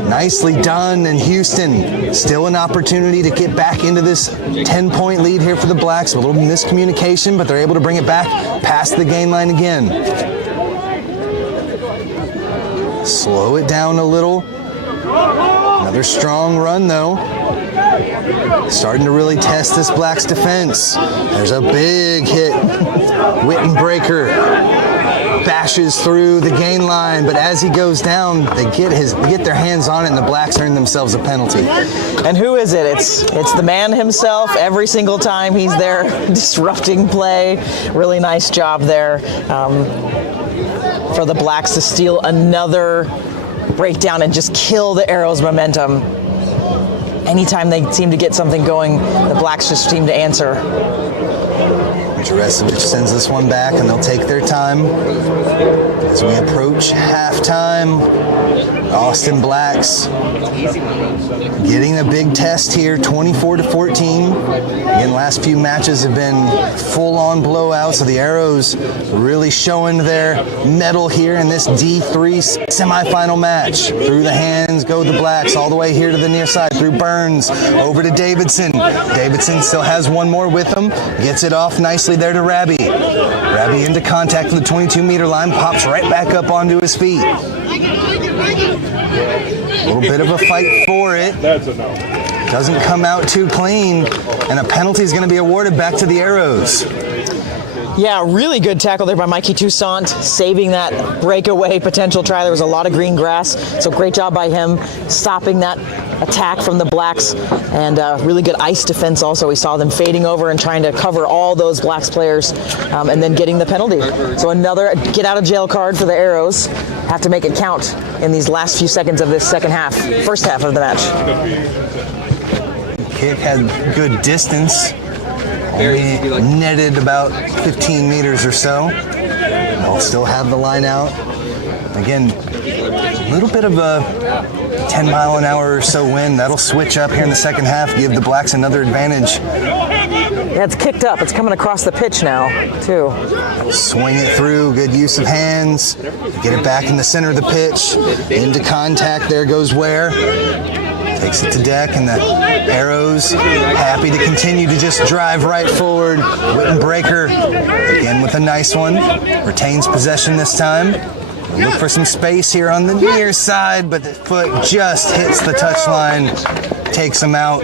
Nicely done, and Houston still an opportunity to get back into this 10-point lead here for the Blacks. A little miscommunication, but they're able to bring it back past the gain line again. Slow it down a little. Another strong run though. Starting to really test this Blacks defense. There's a big hit. Wittenbreaker bashes through the gain line, but as he goes down, they get their hands on it, and the Blacks earn themselves a penalty. And who is it? It's the man himself. Every single time he's there disrupting play. Really nice job there for the Blacks to steal another breakdown and just kill the Arrows' momentum. Anytime they seem to get something going, the Blacks just seem to answer. Juresovic sends this one back, and they'll take their time as we approach halftime. Austin Blacks getting a big test here, 24-14. Again, last few matches have been full-on blowouts, so the Arrows really showing their mettle here in this D3 semifinal match. Through the hands go the Blacks, all the way here to the near side, through Burns, over to Davidson. Davidson still has one more with him, gets it off nicely there to Rabi. Rabi into contact with the 22-meter line, pops right back up onto his feet. A little bit of a fight for it. Doesn't come out too clean, and a penalty is going to be awarded back to the Arrows. Yeah, really good tackle there by Mikey Toussaint, saving that breakaway potential try. There was a lot of green grass, so great job by him stopping that attack from the Blacks, and really good ice defense also. We saw them fading over and trying to cover all those Blacks players, and then getting the penalty. So another get-out-of-jail card for the Arrows. Have to make it count in these last few seconds of this first half of the match. Kick had good distance. Only netted about 15 meters or so. They'll still have the line out. Again, a little bit of a 10-mile-an-hour or so wind. That'll switch up here in the second half, give the Blacks another advantage. Yeah, it's kicked up. It's coming across the pitch now, too. Swing it through, good use of hands. Get it back in the center of the pitch. Into contact, there goes Ware. Takes it to deck, and the Arrows happy to continue to just drive right forward. Wittenbreaker again with a nice one. Retains possession this time. We'll look for some space here on the near side, but the foot just hits the touchline, takes him out.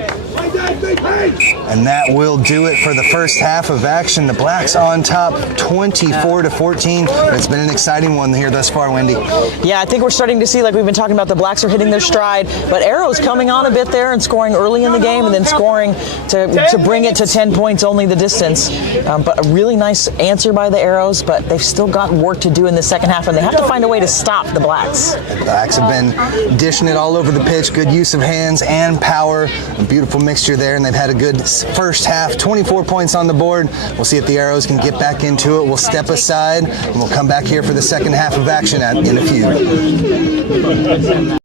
And that will do it for the first half of action. The Blacks on top 24-14. It's been an exciting one here thus far, Wendy. Yeah, I think we're starting to see, like we've been talking about, the Blacks are hitting their stride, but Arrow's coming on a bit there and scoring early in the game and then scoring to bring it to 10 points only the distance. But a really nice answer by the Arrows, but they've still got work to do in the second half, and they have to find a way to stop the Blacks. The Blacks have been dishing it all over the pitch. Good use of hands and power. A beautiful mixture there, and they've had a good first half. 24 points on the board. We'll see if the Arrows can get back into it. We'll step aside, and we'll come back here for the second half of action in a few.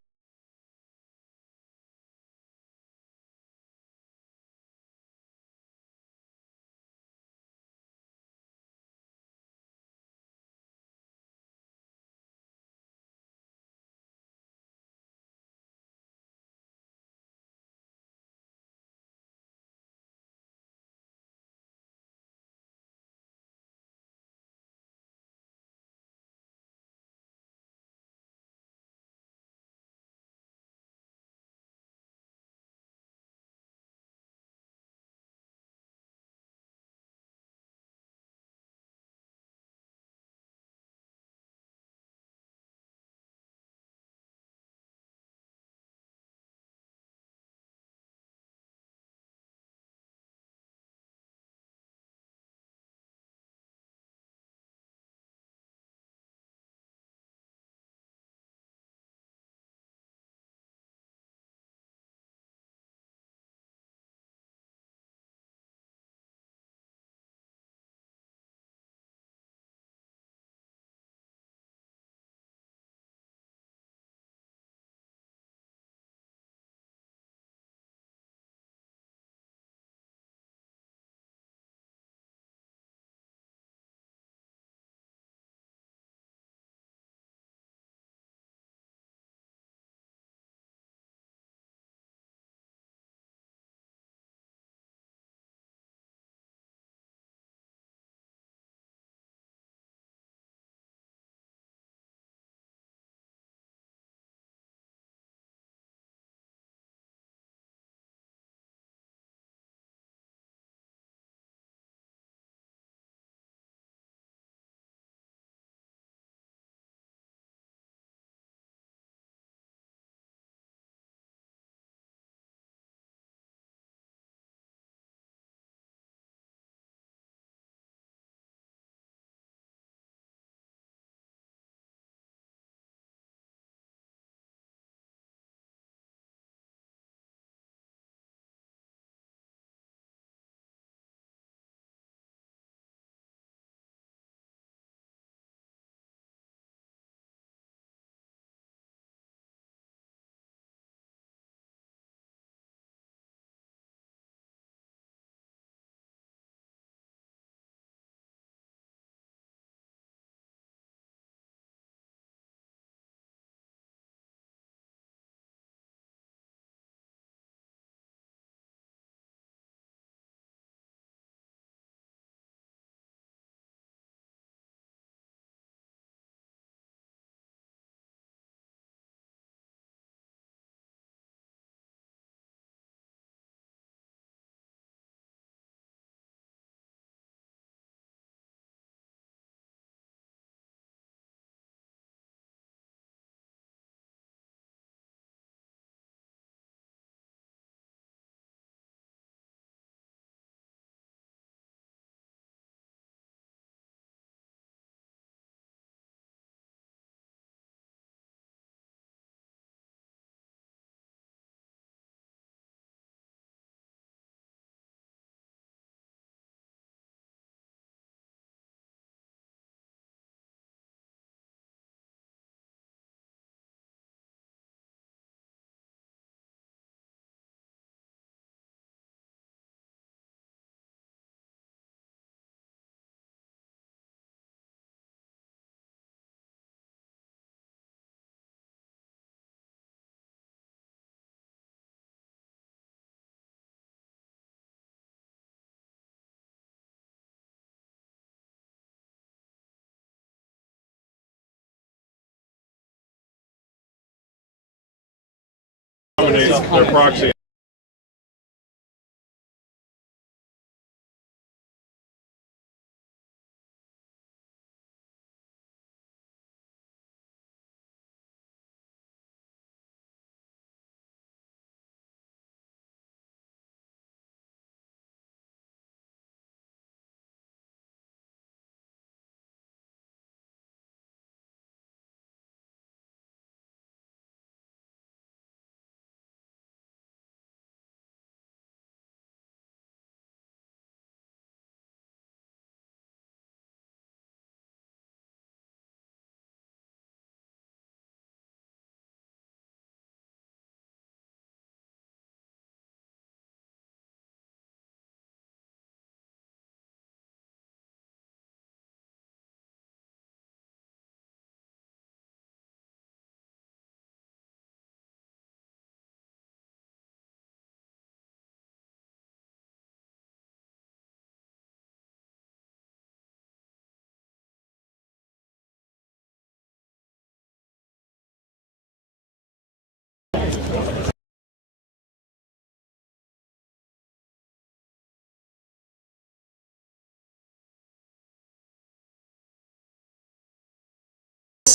Their proxy.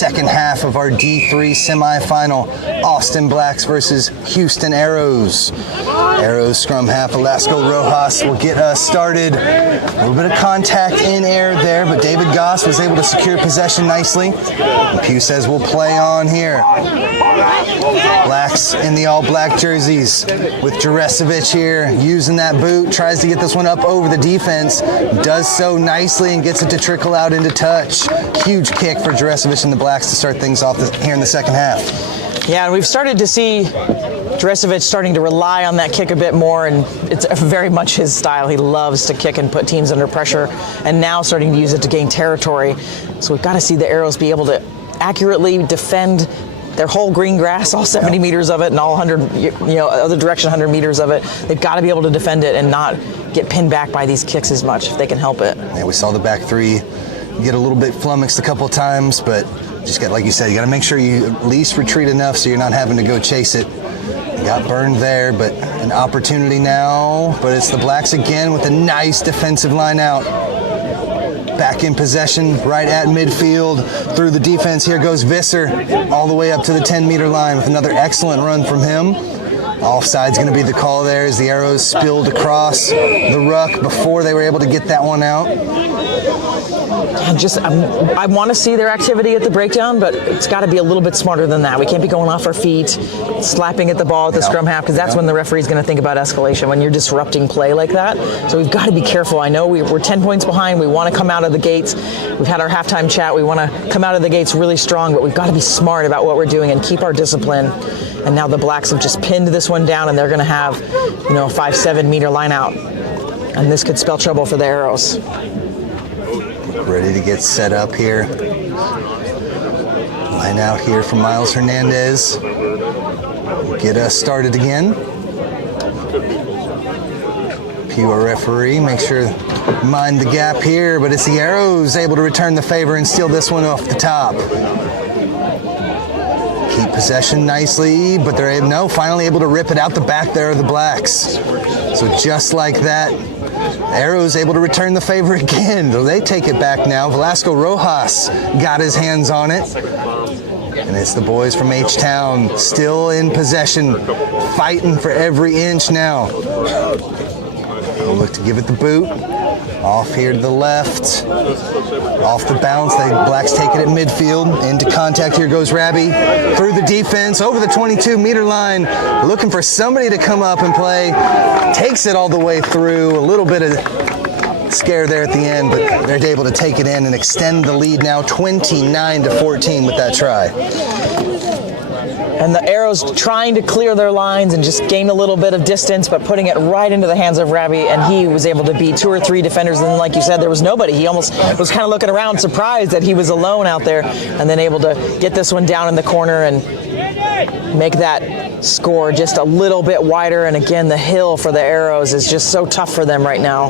second half of our D3 semifinal. Austin Blacks versus Houston Arrows. Arrows scrum half Velasco Rojas will get us started. A little bit of contact in air there, but David Goss was able to secure possession nicely. And Pugh says we'll play on here. Blacks in the all-black jerseys with Juresevic here using that boot. Tries to get this one up over the defense. Does so nicely and gets it to trickle out into touch. Huge kick for Juresevic and the Blacks to start things off here in the second half. Yeah, and we've started to see Juresevic starting to rely on that kick a bit more, and it's very much his style. He loves to kick and put teams under pressure, and now starting to use it to gain territory. So we've got to see the Arrows be able to accurately defend their whole green grass, all 70 meters of it, and all 100, other direction 100 meters of it. They've got to be able to defend it and not get pinned back by these kicks as much if they can help it. Yeah, we saw the back three get a little bit flummoxed a couple times, but just got, like you said, you got to make sure you at least retreat enough so you're not having to go chase it. You got burned there, but an opportunity now. But it's the Blacks again with a nice defensive line out. Back in possession, right at midfield. Through the defense, here goes Visser, all the way up to the 10-meter line with another excellent run from him. Offside's going to be the call there as the Arrows spilled across the ruck before they were able to get that one out. I want to see their activity at the breakdown, but it's got to be a little bit smarter than that. We can't be going off our feet, slapping at the ball at the scrum half, because that's when the referee's going to think about escalation, when you're disrupting play like that. So we've got to be careful. I know we're 10 points behind. We want to come out of the gates. We've had our halftime chat. We want to come out of the gates really strong, but we've got to be smart about what we're doing and keep our discipline. And now the Blacks have just pinned this one down, and they're going to have, a 5-7 meter line out. And this could spell trouble for the Arrows. Ready to get set up here. Line out here from Miles Hernandez. Get us started again. Pugh, our referee, make sure mind the gap here, but it's the Arrows able to return the favor and steal this one off the top. Keep possession nicely, but they're finally able to rip it out the back there of the Blacks. So just like that, Arrows able to return the favor again. They take it back now. Velasco Rojas got his hands on it. And it's the boys from H-Town still in possession, fighting for every inch now. They'll look to give it the boot. Off here to the left. Off the bounce. The Blacks take it at midfield. Into contact. Here goes Rabi. Through the defense. Over the 22-meter line. Looking for somebody to come up and play. Takes it all the way through. A little bit of scare there at the end, but they're able to take it in and extend the lead now 29-14 with that try. And the Arrows trying to clear their lines and just gain a little bit of distance, but putting it right into the hands of Rabi, and he was able to beat 2 or 3 defenders, and like you said, there was nobody. He almost was kind of looking around, surprised that he was alone out there, and then able to get this one down in the corner and make that score just a little bit wider. And again, the hill for the Arrows is just so tough for them right now.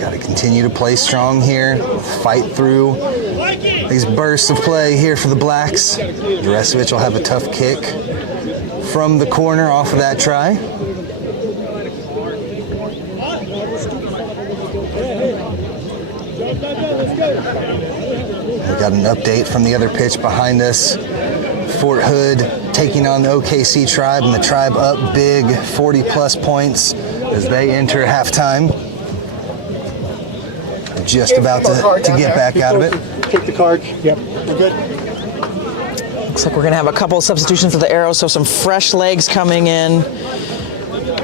Got to continue to play strong here, fight through these bursts of play here for the Blacks. Juresevic will have a tough kick from the corner off of that try. We got an update from the other pitch behind us. Fort Hood taking on the OKC Tribe, and the Tribe up big, 40-plus points as they enter halftime. Just about to get back out of it. Take the card. Yep, we're good. Looks like we're going to have a couple of substitutions for the Arrows, so some fresh legs coming in.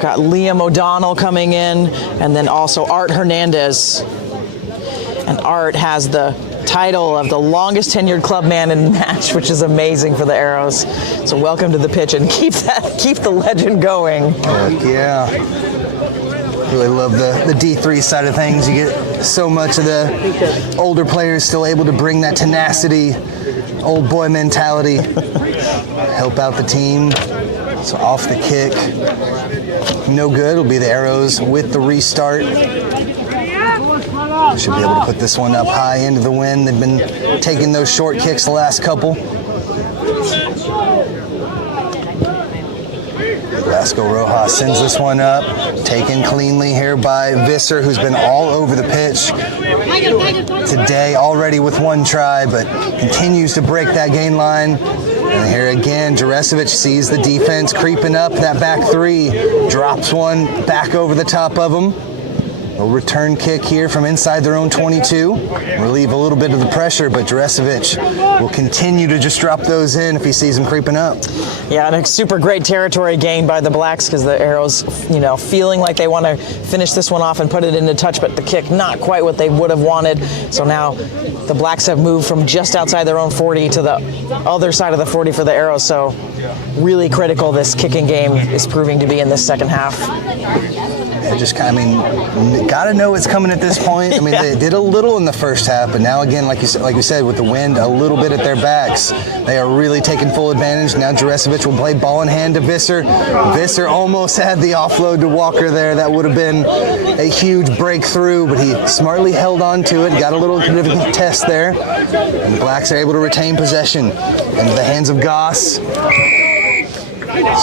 Got Liam O'Donnell coming in, and then also Art Hernandez. And Art has the title of the longest tenured club man in the match, which is amazing for the Arrows. So welcome to the pitch, and keep the legend going. Heck yeah. Really love the D3 side of things. You get so much of the older players still able to bring that tenacity, old boy mentality, help out the team. So off the kick, no good. It'll be the Arrows with the restart. Should be able to put this one up high into the wind. They've been taking those short kicks the last couple. Vasco Rojas sends this one up, taken cleanly here by Visser, who's been all over the pitch today already with one try, but continues to break that gain line. And here again, Juresevic sees the defense creeping up that back three, drops one back over the top of them. A return kick here from inside their own 22. Relieve a little bit of the pressure, but Juresevic will continue to just drop those in if he sees them creeping up. Yeah, and a super great territory gain by the Blacks because the Arrows, feeling like they want to finish this one off and put it into touch, but the kick not quite what they would have wanted. So now the Blacks have moved from just outside their own 40 to the other side of the 40 for the Arrows. So really critical this kicking game is proving to be in this second half. Gotta know it's coming at this point. They did a little in the first half, but now again, like you said, with the wind a little bit at their backs, they are really taking full advantage. Now Juresevic will play ball in hand to Visser. Visser almost had the offload to Walker there. That would have been a huge breakthrough, but he smartly held on to it, got a little bit of a test there, and the Blacks are able to retain possession into the hands of Goss.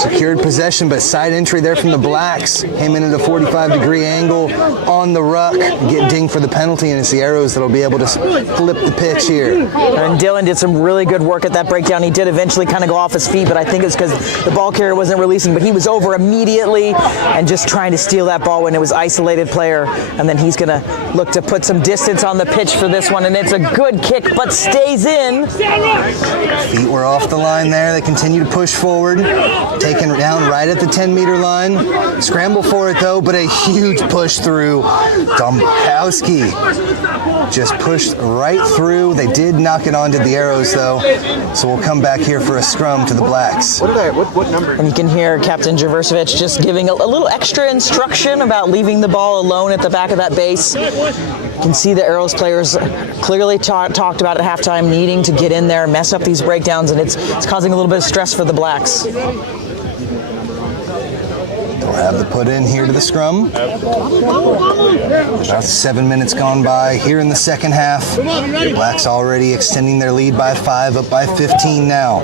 Secured possession, but side entry there from the Blacks. Came in at a 45-degree angle on the ruck. Get dinged for the penalty, and it's the Arrows that'll be able to flip the pitch here. And Dylan did some really good work at that breakdown. He did eventually kind of go off his feet, but I think it's because the ball carrier wasn't releasing, but he was over immediately and just trying to steal that ball when it was isolated player. And then he's going to look to put some distance on the pitch for this one, and it's a good kick, but stays in. Feet were off the line there. They continue to push forward. Taken down right at the 10-meter line. Scramble for it, though, but a huge push through. Domkowski just pushed right through. They did knock it onto the Arrows, though, so we'll come back here for a scrum to the Blacks. What number? And you can hear Captain Juresevic just giving a little extra instruction about leaving the ball alone at the back of that base. You can see the Arrows players clearly talked about at halftime needing to get in there, mess up these breakdowns, and it's causing a little bit of stress for the Blacks. They'll have the put in here to the scrum. About 7 minutes gone by here in the second half. The Blacks already extending their lead by 5, up by 15 now.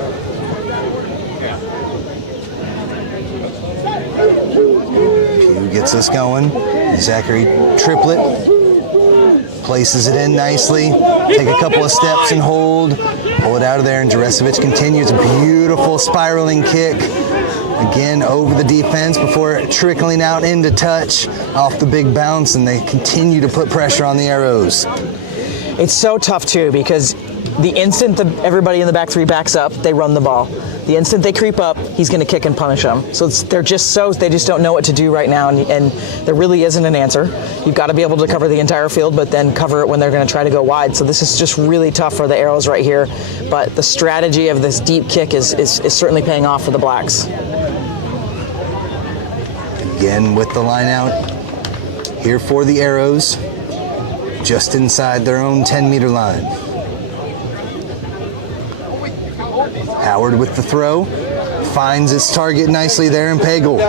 Pugh gets us going. Zachary Triplett places it in nicely. Take a couple of steps and hold. Pull it out of there, and Juresevic continues. A beautiful spiraling kick. Again, over the defense before trickling out into touch off the big bounce, and they continue to put pressure on the Arrows. It's so tough, too, because the instant everybody in the back three backs up, they run the ball. The instant they creep up, he's going to kick and punish them. So they just don't know what to do right now, and there really isn't an answer. You've got to be able to cover the entire field, but then cover it when they're going to try to go wide. So this is just really tough for the Arrows right here. But the strategy of this deep kick is certainly paying off for the Blacks. Again with the line out here for the Arrows, just inside their own 10-meter line. Howard with the throw, finds its target nicely there in Pagel.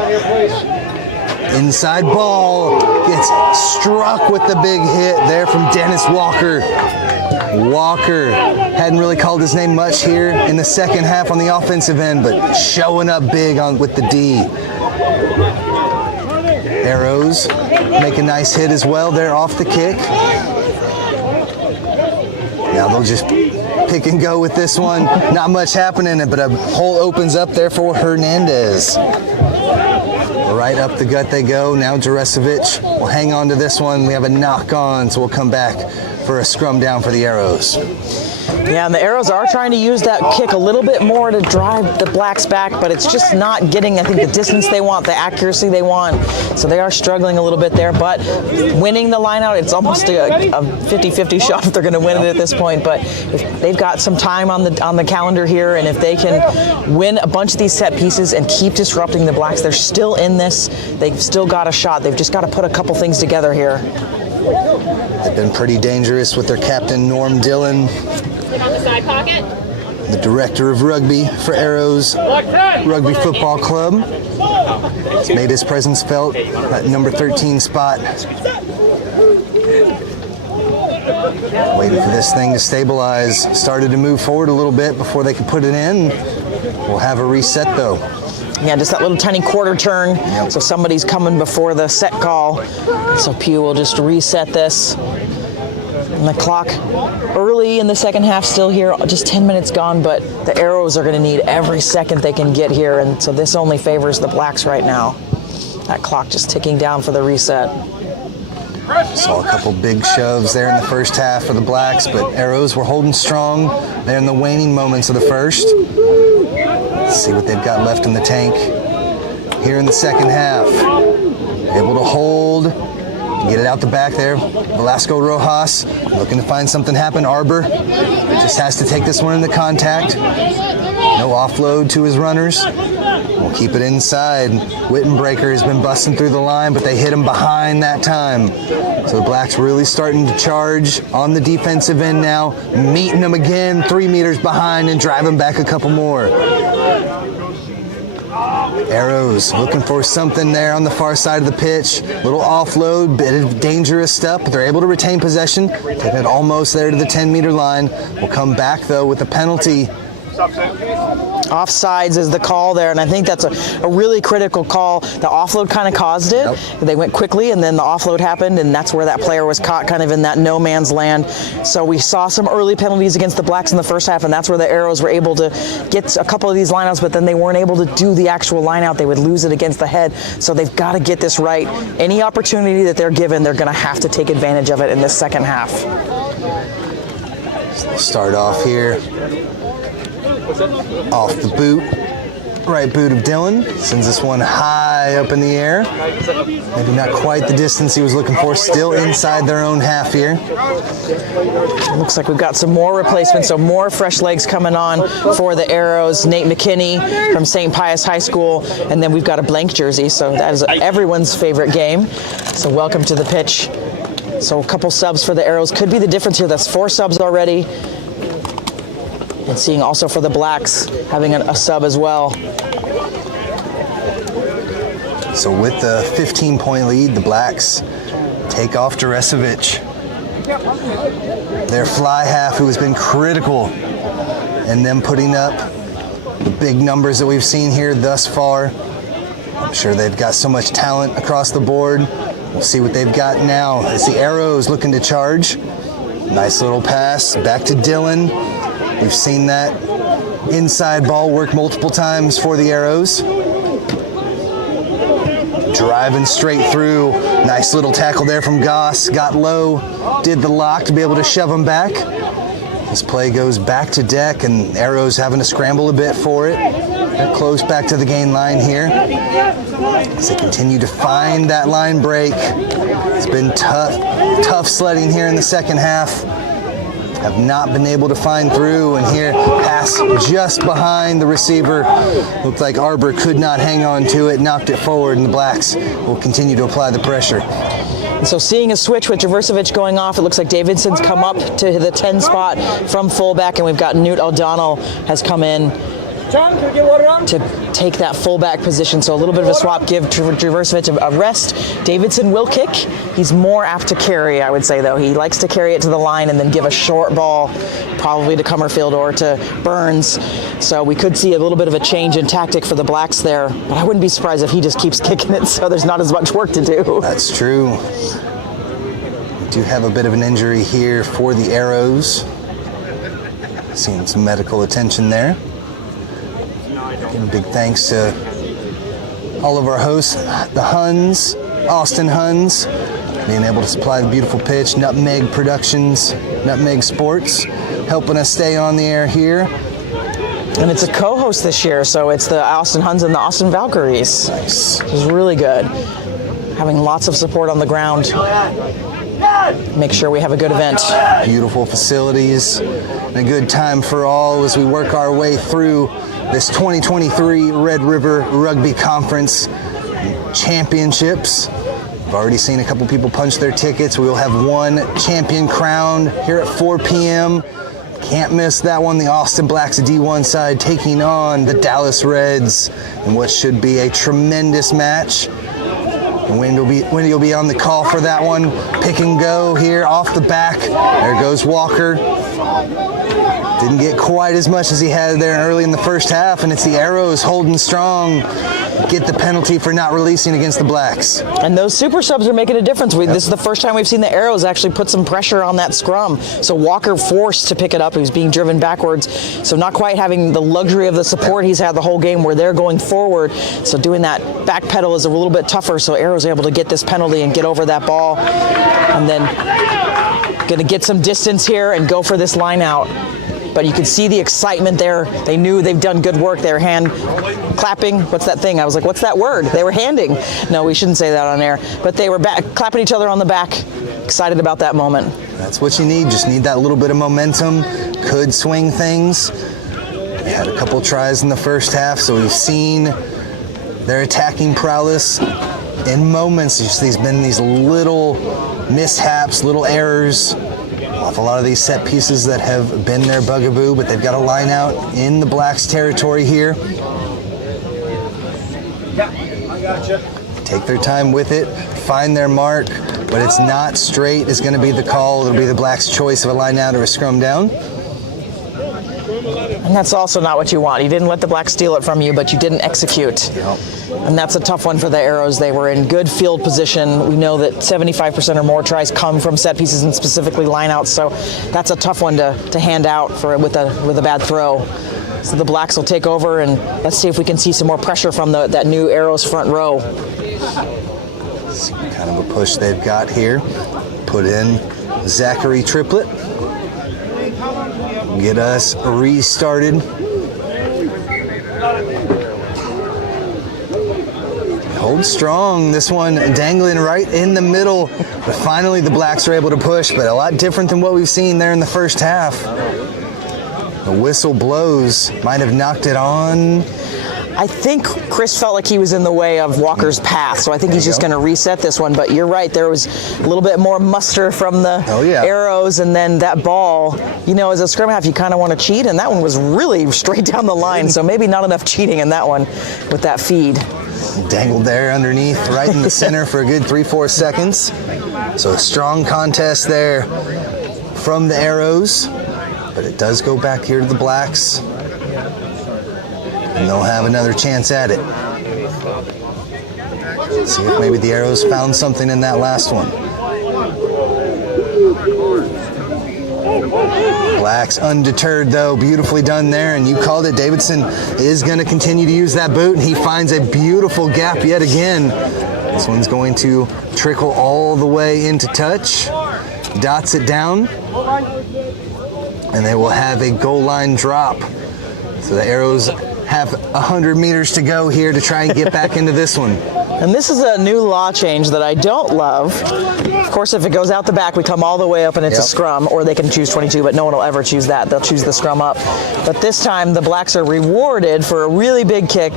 Inside ball, gets struck with the big hit there from Dennis Walker. Walker hadn't really called his name much here in the second half on the offensive end, but showing up big with the D. Arrows make a nice hit as well there off the kick. Now they'll just pick and go with this one. Not much happening, but a hole opens up there for Hernandez. Right up the gut they go. Now Juresevic will hang on to this one. We have a knock on, so we'll come back for a scrum down for the Arrows. Yeah, and the Arrows are trying to use that kick a little bit more to drive the Blacks back, but it's just not getting, I think, the distance they want, the accuracy they want. So they are struggling a little bit there, but winning the line out, it's almost a 50-50 shot if they're going to win it at this point. But if they've got some time on the calendar here, and if they can win a bunch of these set pieces and keep disrupting the Blacks, they're still in this. They've still got a shot. They've just got to put a couple things together here. They've been pretty dangerous with their captain, Norm Dillon. On the side pocket. The director of rugby for Arrows Rugby Football Club. He's made his presence felt at number 13 spot. Waiting for this thing to stabilize. Started to move forward a little bit before they could put it in. We'll have a reset though. Yeah, just that little tiny quarter turn. Yep. So somebody's coming before the set call. So Pew will just reset this. And the clock early in the second half still here, just 10 minutes gone, but the Arrows are going to need every second they can get here, and so this only favors the Blacks right now. That clock just ticking down for the reset. Saw a couple big shoves there in the first half for the Blacks, but Arrows were holding strong there in the waning moments of the first. Let's see what they've got left in the tank here in the second half. Able to hold, get it out the back there. Velasco Rojas looking to find something happen. Arbor just has to take this one into contact. No offload to his runners. We'll keep it inside. Wittenbreaker has been busting through the line, but they hit him behind that time. So the Blacks really starting to charge on the defensive end now, meeting them again 3 meters behind and driving back a couple more. Arrows looking for something there on the far side of the pitch. Little offload, bit of dangerous stuff, but they're able to retain possession. Taking it almost there to the 10-meter line. We'll come back, though, with a penalty. Offsides is the call there, and I think that's a really critical call. The offload kind of caused it. Yep. They went quickly, and then the offload happened, and that's where that player was caught kind of in that no man's land. So we saw some early penalties against the Blacks in the first half, and that's where the Arrows were able to get a couple of these lineouts, but then they weren't able to do the actual lineout. They would lose it against the head. So they've got to get this right. Any opportunity that they're given, they're going to have to take advantage of it in this second half. Start off here. Off the boot. Right boot of Dylan. Sends this one high up in the air. Maybe not quite the distance he was looking for. Still inside their own half here. Looks like we've got some more replacements, so more fresh legs coming on for the Arrows. Nate McKinney from St. Pius High School, and then we've got a blank jersey, so that is everyone's favorite game. So welcome to the pitch. So a couple subs for the Arrows could be the difference here. That's 4 subs already. And seeing also for the Blacks having a sub as well. So with the 15-point lead, the Blacks take off Juresevic. Their fly half, who has been critical in them putting up the big numbers that we've seen here thus far. I'm sure they've got so much talent across the board. We'll see what they've got now. It's the Arrows looking to charge. Nice little pass back to Dylan. We've seen that inside ball work multiple times for the Arrows. Driving straight through. Nice little tackle there from Goss. Got low, did the lock to be able to shove him back. This play goes back to deck, and Arrows having to scramble a bit for it. They're close back to the gain line here. As they continue to find that line break. It's been tough sledding here in the second half. Have not been able to find through, and here, pass just behind the receiver. Looked like Arbor could not hang on to it, knocked it forward, and the Blacks will continue to apply the pressure. And so seeing a switch with Juresevic going off, it looks like Davidson's come up to the 10 spot from fullback, and we've got Newt O'Donnell has come in to take that fullback position. So a little bit of a swap, give Juresevic a rest. Davidson will kick. He's more apt to carry, I would say, though. He likes to carry it to the line and then give a short ball, probably to Cummerfield or to Burns. So we could see a little bit of a change in tactic for the Blacks there, but I wouldn't be surprised if he just keeps kicking it, so there's not as much work to do. That's true. We do have a bit of an injury here for the Arrows. Seeing some medical attention there. Again, big thanks to all of our hosts, the Huns, Austin Huns, being able to supply the beautiful pitch, Nutmeg Productions, Nutmeg Sports, helping us stay on the air here. And it's a co-host this year, so it's the Austin Huns and the Austin Valkyries. Nice. Which is really good. Having lots of support on the ground. Make sure we have a good event. Beautiful facilities and a good time for all as we work our way through this 2023 Red River Rugby Conference Championships. We've already seen a couple people punch their tickets. We will have one champion crowned here at 4 p.m. Can't miss that one. The Austin Blacks D1 side taking on the Dallas Reds in what should be a tremendous match. And Wendy will be on the call for that one. Pick and go here off the back. There goes Walker. Didn't get quite as much as he had there early in the first half, and it's the Arrows holding strong. Get the penalty for not releasing against the Blacks. And those super subs are making a difference. This is the first time we've seen the Arrows actually put some pressure on that scrum. So Walker forced to pick it up. He was being driven backwards. So not quite having the luxury of the support he's had the whole game where they're going forward. So doing that back pedal is a little bit tougher. So Arrows able to get this penalty and get over that ball. And then going to get some distance here and go for this line out. But you can see the excitement there. They knew they've done good work. They were hand clapping. What's that thing? I was like, what's that word? They were handing. No, we shouldn't say that on air. But they were clapping each other on the back. Excited about that moment. That's what you need. Just need that little bit of momentum. Could swing things. They had a couple tries in the first half, so we've seen their attacking prowess in moments. There's been these little mishaps, little errors off a lot of these set pieces that have been their bugaboo, but they've got a line out in the Blacks' territory here. Take their time with it, find their mark, but it's not straight is going to be the call. It'll be the Blacks' choice of a line out or a scrum down. And that's also not what you want. You didn't let the Blacks steal it from you, but you didn't execute. Yep. And that's a tough one for the Arrows. They were in good field position. We know that 75% or more tries come from set pieces and specifically lineouts, so that's a tough one to hand out with a bad throw. So the Blacks will take over, and let's see if we can see some more pressure from that new Arrows front row. See what kind of a push they've got here. Put in Zachary Triplett. Get us restarted. Hold strong. This one dangling right in the middle. But finally the Blacks are able to push, but a lot different than what we've seen there in the first half. The whistle blows. Might have knocked it on. I think Chris felt like he was in the way of Walker's path, so I think he's just going to reset this one. But you're right, there was a little bit more muster from the Arrows, and then that ball, you know, as a scrum half, you kind of want to cheat, and that one was really straight down the line, so maybe not enough cheating in that one with that feed. Dangled there underneath, right in the center for a good 3-4 seconds. So a strong contest there from the Arrows, but it does go back here to the Blacks. And they'll have another chance at it. See if maybe the Arrows found something in that last one. Blacks undeterred though, beautifully done there, and you called it. Davidson is going to continue to use that boot, and he finds a beautiful gap yet again. This one's going to trickle all the way into touch, dots it down, and they will have a goal line drop. So the Arrows have 100 meters to go here to try and get back into this one. And this is a new law change that I don't love. Of course, if it goes out the back, we come all the way up and it's a scrum, or they can choose 22, but no one will ever choose that. They'll choose the scrum up. But this time, the Blacks are rewarded for a really big kick,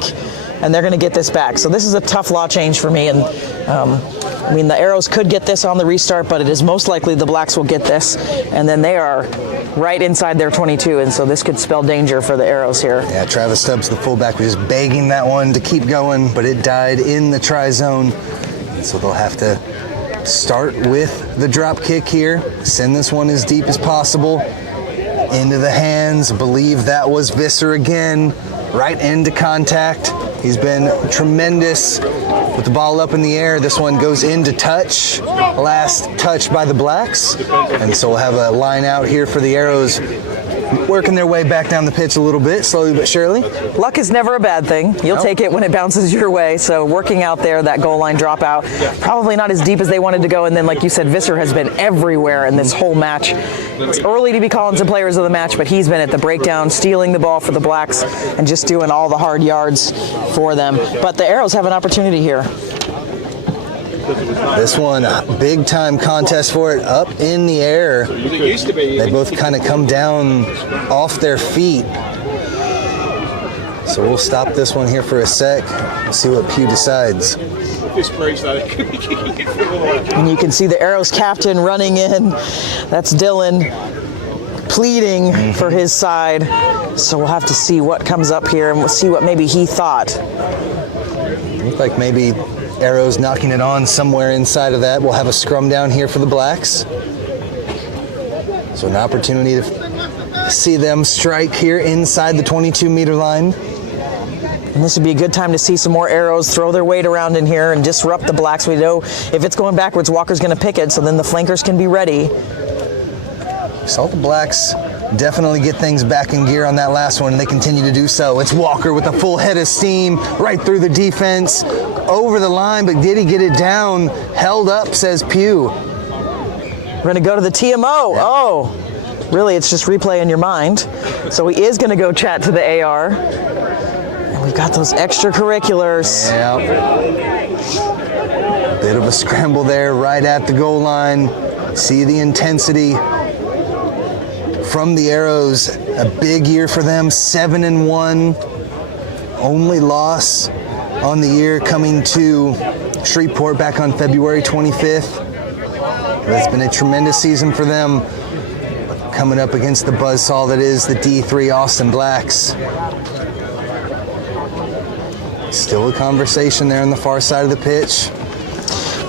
and they're going to get this back. So this is a tough law change for me, and I mean, the Arrows could get this on the restart, but it is most likely the Blacks will get this, and then they are right inside their 22, and so this could spell danger for the Arrows here. Yeah, Travis Stubbs, the fullback, was just begging that one to keep going, but it died in the try zone, and so they'll have to start with the drop kick here, send this one as deep as possible into the hands. Believe that was Visser again, right into contact. He's been tremendous with the ball up in the air. This one goes into touch, last touch by the Blacks, and so we'll have a line out here for the Arrows, working their way back down the pitch a little bit, slowly but surely. Luck is never a bad thing. You'll take it when it bounces your way. So working out there, that goal line dropout, probably not as deep as they wanted to go. And then, like you said, Visser has been everywhere in this whole match. It's early to be calling some players of the match, but he's been at the breakdown, stealing the ball for the Blacks and just doing all the hard yards for them. But the Arrows have an opportunity here. This one, a big time contest for it, up in the air. They both kind of come down off their feet. So we'll stop this one here for a sec. We'll see what Pugh decides. And you can see the Arrows captain running in. That's Dylan pleading for his side. So we'll have to see what comes up here, and we'll see what maybe he thought. Looks like maybe Arrows knocking it on somewhere inside of that. We'll have a scrum down here for the Blacks. So an opportunity to see them strike here inside the 22-meter line. And this would be a good time to see some more arrows throw their weight around in here and disrupt the blacks. We know if it's going backwards, Walker's going to pick it, so then the flankers can be ready. Saw the blacks definitely get things back in gear on that last one, and they continue to do so. It's Walker with a full head of steam right through the defense, over the line, but did he get it down? Held up, says Pugh. We're going to go to the TMO. Yep. Oh, really, it's just replay in your mind. So he is going to go chat to the AR. And we've got those extracurriculars. Yeah. Bit of a scramble there right at the goal line. See the intensity from the Arrows. A big year for them, 7-1. Only loss on the year coming to Shreveport back on February 25th. It's been a tremendous season for them, coming up against the buzzsaw that is the D3 Austin Blacks. Still a conversation there on the far side of the pitch.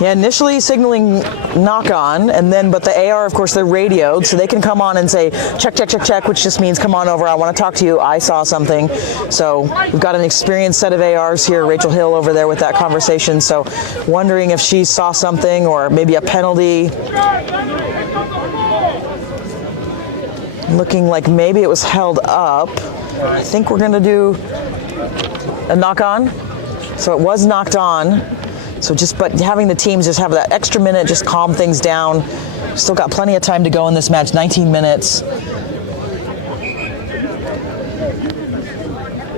Yeah, initially signaling knock on, and then, but the AR, of course, they're radioed, so they can come on and say, check, check, check, check, which just means come on over, I want to talk to you, I saw something. So we've got an experienced set of ARs here, Rachel Hill over there with that conversation, so wondering if she saw something or maybe a penalty. Looking like maybe it was held up. I think we're going to do a knock on. So it was knocked on. So but having the teams just have that extra minute, just calm things down. Still got plenty of time to go in this match, 19 minutes.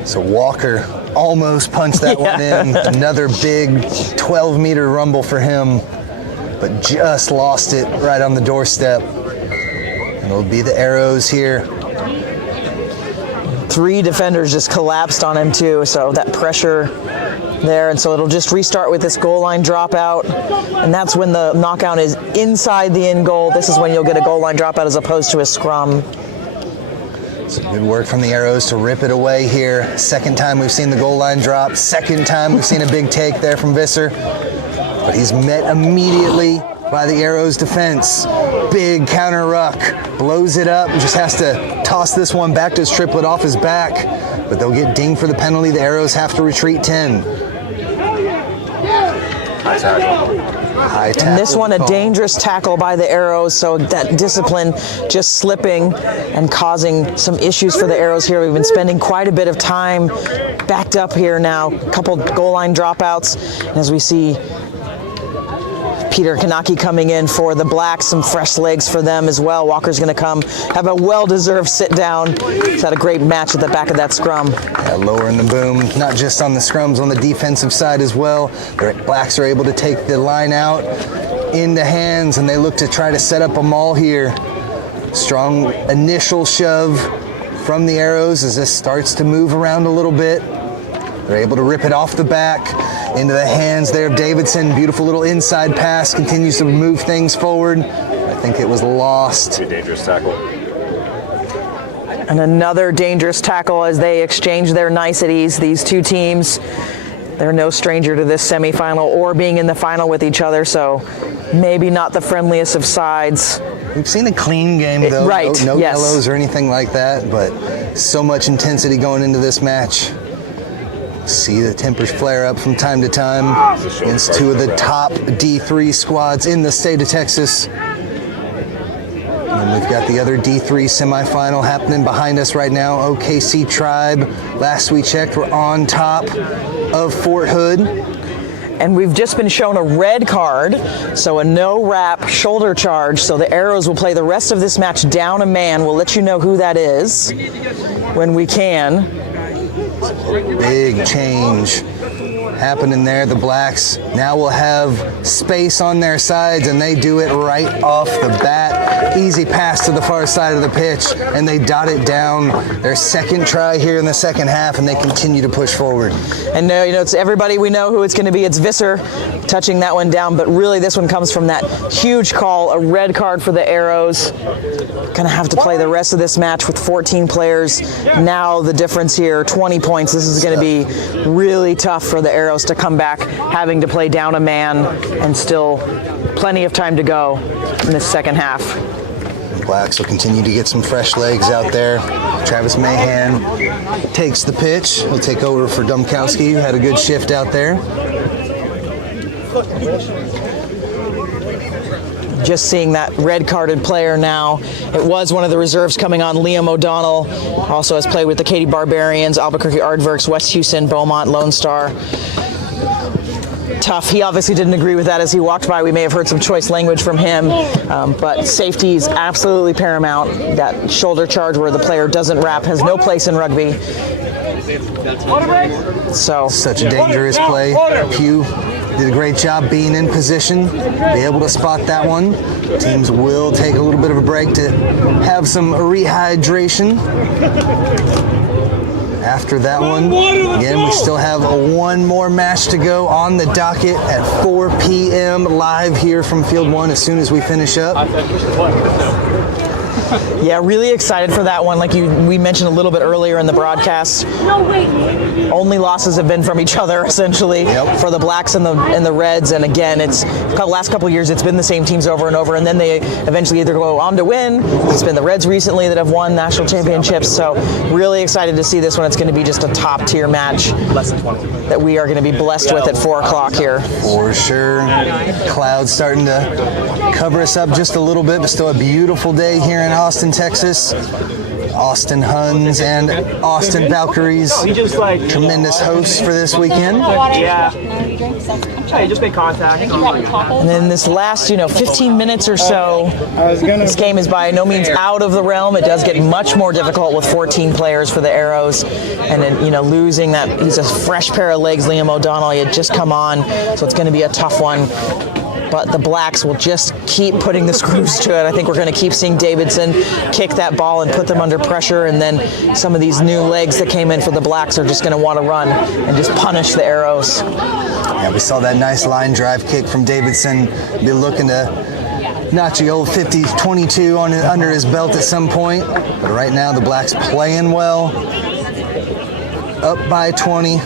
So Walker almost punched that one in. Another big 12-meter rumble for him, but just lost it right on the doorstep. And it'll be the Arrows here. 3 defenders just collapsed on him too, so that pressure there, and so it'll just restart with this goal line dropout, and that's when the knockout is inside the end goal. This is when you'll get a goal line dropout as opposed to a scrum. Some good work from the Arrows to rip it away here. Second time we've seen the goal line drop. Second time we've seen a big take there from Visser, but he's met immediately by the Arrows defense. Big counter ruck, blows it up, just has to toss this one back to his triplet off his back, but they'll get dinged for the penalty. The Arrows have to retreat 10. High tackle. And this one, a dangerous tackle by the Arrows, so that discipline just slipping and causing some issues for the Arrows here. We've been spending quite a bit of time backed up here now, a couple goal line dropouts, and as we see Peter Kanaki coming in for the Blacks, some fresh legs for them as well. Walker's going to come have a well-deserved sit down. He's had a great match at the back of that scrum. Yeah, lowering the boom, not just on the scrums, on the defensive side as well. The Blacks are able to take the line out into hands, and they look to try to set up a maul here. Strong initial shove from the Arrows as this starts to move around a little bit. They're able to rip it off the back into the hands there of Davidson. Beautiful little inside pass, continues to move things forward. I think it was lost. A dangerous tackle. And another dangerous tackle as they exchange their niceties. These two teams, they're no stranger to this semifinal or being in the final with each other, so maybe not the friendliest of sides. We've seen a clean game though. Right, No yes. yellows or anything like that, but so much intensity going into this match. See the tempers flare up from time to time against 2 of the top D3 squads in the state of Texas. And we've got the other D3 semifinal happening behind us right now. OKC Tribe, last we checked, we're on top of Fort Hood. And we've just been shown a red card, so a no wrap shoulder charge. So the Arrows will play the rest of this match down a man. We'll let you know who that is when we can. Big change happening there. The Blacks now will have space on their sides, and they do it right off the bat. Easy pass to the far side of the pitch, and they dot it down. Their second try here in the second half, and they continue to push forward. And it's everybody, we know who it's going to be. It's Visser touching that one down, but really this one comes from that huge call, a red card for the Arrows. Going to have to play the rest of this match with 14 players. Now the difference here, 20 points. This is going to be really tough for the Arrows to come back, having to play down a man, and still plenty of time to go in this second half. The Blacks will continue to get some fresh legs out there. Travis Mahan takes the pitch. He'll take over for Dumkowski, who had a good shift out there. Just seeing that red-carded player now. It was one of the reserves coming on, Liam O'Donnell. Also has played with the Katy Barbarians, Albuquerque Aardvarks, West Houston, Beaumont, Lone Star. Tough. He obviously didn't agree with that as he walked by. We may have heard some choice language from him, but safety is absolutely paramount. That shoulder charge where the player doesn't wrap has no place in rugby. So such a dangerous play. Pugh did a great job being in position, be able to spot that one. Teams will take a little bit of a break to have some rehydration. After that one, again, we still have one more match to go on the docket at 4 p.m. live here from Field 1 as soon as we finish up. Yeah, really excited for that one. Like we mentioned a little bit earlier in the broadcast, only losses have been from each other essentially for the Blacks and the Reds. And again, it's the last couple of years it's been the same teams over and over, and then they eventually either go on to win. It's been the Reds recently that have won national championships. So really excited to see this one. It's going to be just a top tier match that we are going to be blessed with at 4 o'clock here. For sure. Clouds starting to cover us up just a little bit, but still a beautiful day here in Austin, Texas. Austin Huns and Austin Valkyries, tremendous hosts for this weekend. Yeah. Hey, just make contact. And then this last, 15 minutes or so, this game is by no means out of the realm. It does get much more difficult with 14 players for the Arrows. And then, losing that, he's a fresh pair of legs, Liam O'Donnell. He had just come on, so it's going to be a tough one. But the Blacks will just keep putting the screws to it. I think we're going to keep seeing Davidson kick that ball and put them under pressure, and then some of these new legs that came in for the Blacks are just going to want to run and just punish the Arrows. Yeah, we saw that nice line drive kick from Davidson. Be looking to notch the old 50-22 under his belt at some point. But right now the Blacks playing well. Up by 20.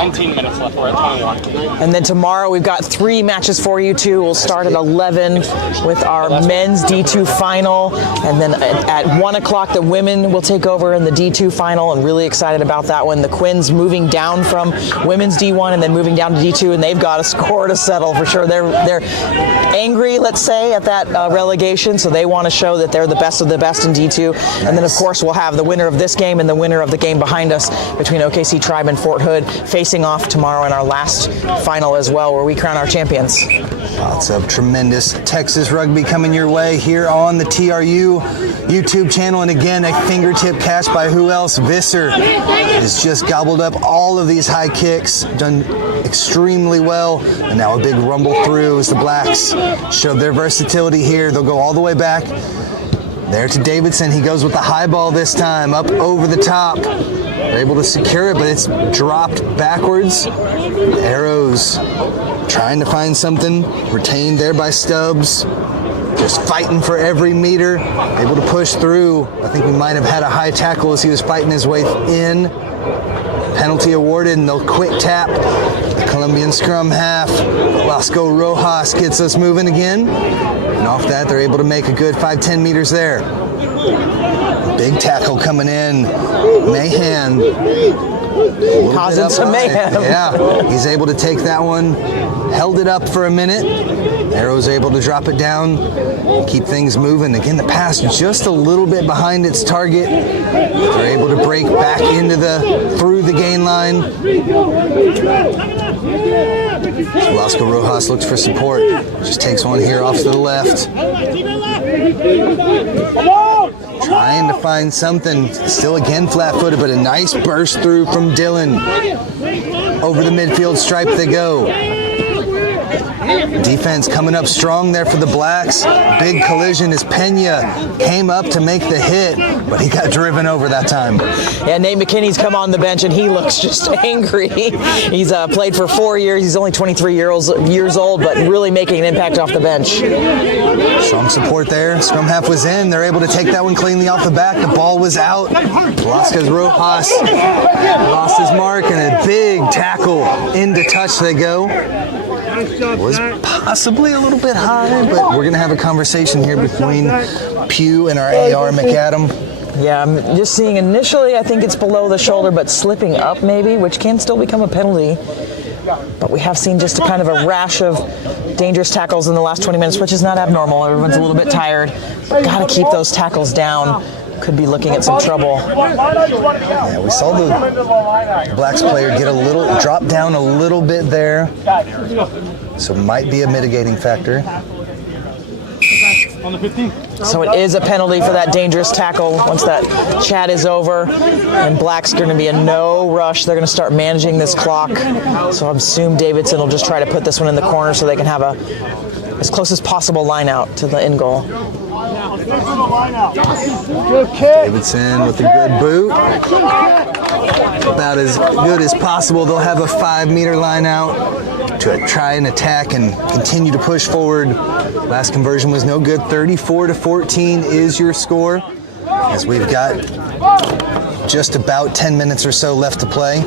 Minutes left. We're at 21. And then tomorrow we've got 3 matches for you too. We'll start at 11 with our men's D2 final, and then at 1 o'clock the women will take over in the D2 final, and really excited about that one. The Quins moving down from women's D1 and then moving down to D2, and they've got a score to settle for sure. They're angry, let's say, at that relegation, so they want to show that they're the best of the best in D2. And then of course we'll have the winner of this game and the winner of the game behind us between OKC Tribe and Fort Hood facing off tomorrow in our last final as well, where we crown our champions. Lots of tremendous Texas rugby coming your way here on the TRU YouTube channel. And again, a fingertip catch by who else? Visser has just gobbled up all of these high kicks, done extremely well. And now a big rumble through as the Blacks show their versatility here. They'll go all the way back. There to Davidson. He goes with the high ball this time, up over the top. They're able to secure it, but it's dropped backwards. Arrows trying to find something, retained there by Stubbs. Just fighting for every meter, able to push through. I think we might have had a high tackle as he was fighting his way in. Penalty awarded, and they'll quick tap the Colombian scrum half. Lasco Rojas gets us moving again. And off that, they're able to make a good 5-10 meters there. Big tackle coming in. Mahan. Causing some mayhem. Yeah, he's able to take that one. Held it up for a minute. Arrow's able to drop it down, keep things moving. Again, the pass just a little bit behind its target. They're able to break back through the gain line. Lasco Rojas looks for support. Just takes one here off to the left. Trying to find something. Still again flat-footed, but a nice burst through from Dylan. Over the midfield stripe they go. Defense coming up strong there for the Blacks. Big collision as Pena came up to make the hit, but he got driven over that time. Yeah, Nate McKinney's come on the bench and he looks just angry. He's played for 4 years. He's only 23 years old, but really making an impact off the bench. Strong support there. Scrum half was in. They're able to take that one cleanly off the back. The ball was out. Velasquez Rojas lost his mark and a big tackle. Into touch they go. Was possibly a little bit high, but we're going to have a conversation here between Pugh and our AR McAdam. Yeah, I'm just seeing initially, I think it's below the shoulder, but slipping up maybe, which can still become a penalty. But we have seen just a kind of a rash of dangerous tackles in the last 20 minutes, which is not abnormal. Everyone's a little bit tired. Got to keep those tackles down. Could be looking at some trouble. Yeah, we saw the Blacks player drop down a little bit there. So might be a mitigating factor. So it is a penalty for that dangerous tackle once that chat is over. And Black's going to be a no rush. They're going to start managing this clock. So I assume Davidson will just try to put this one in the corner so they can have a as close as possible line out to the end goal. Davidson with a good boot. About as good as possible. They'll have a 5-meter line out to try and attack and continue to push forward. Last conversion was no good. 34-14 is your score, as we've got just about 10 minutes or so left to play.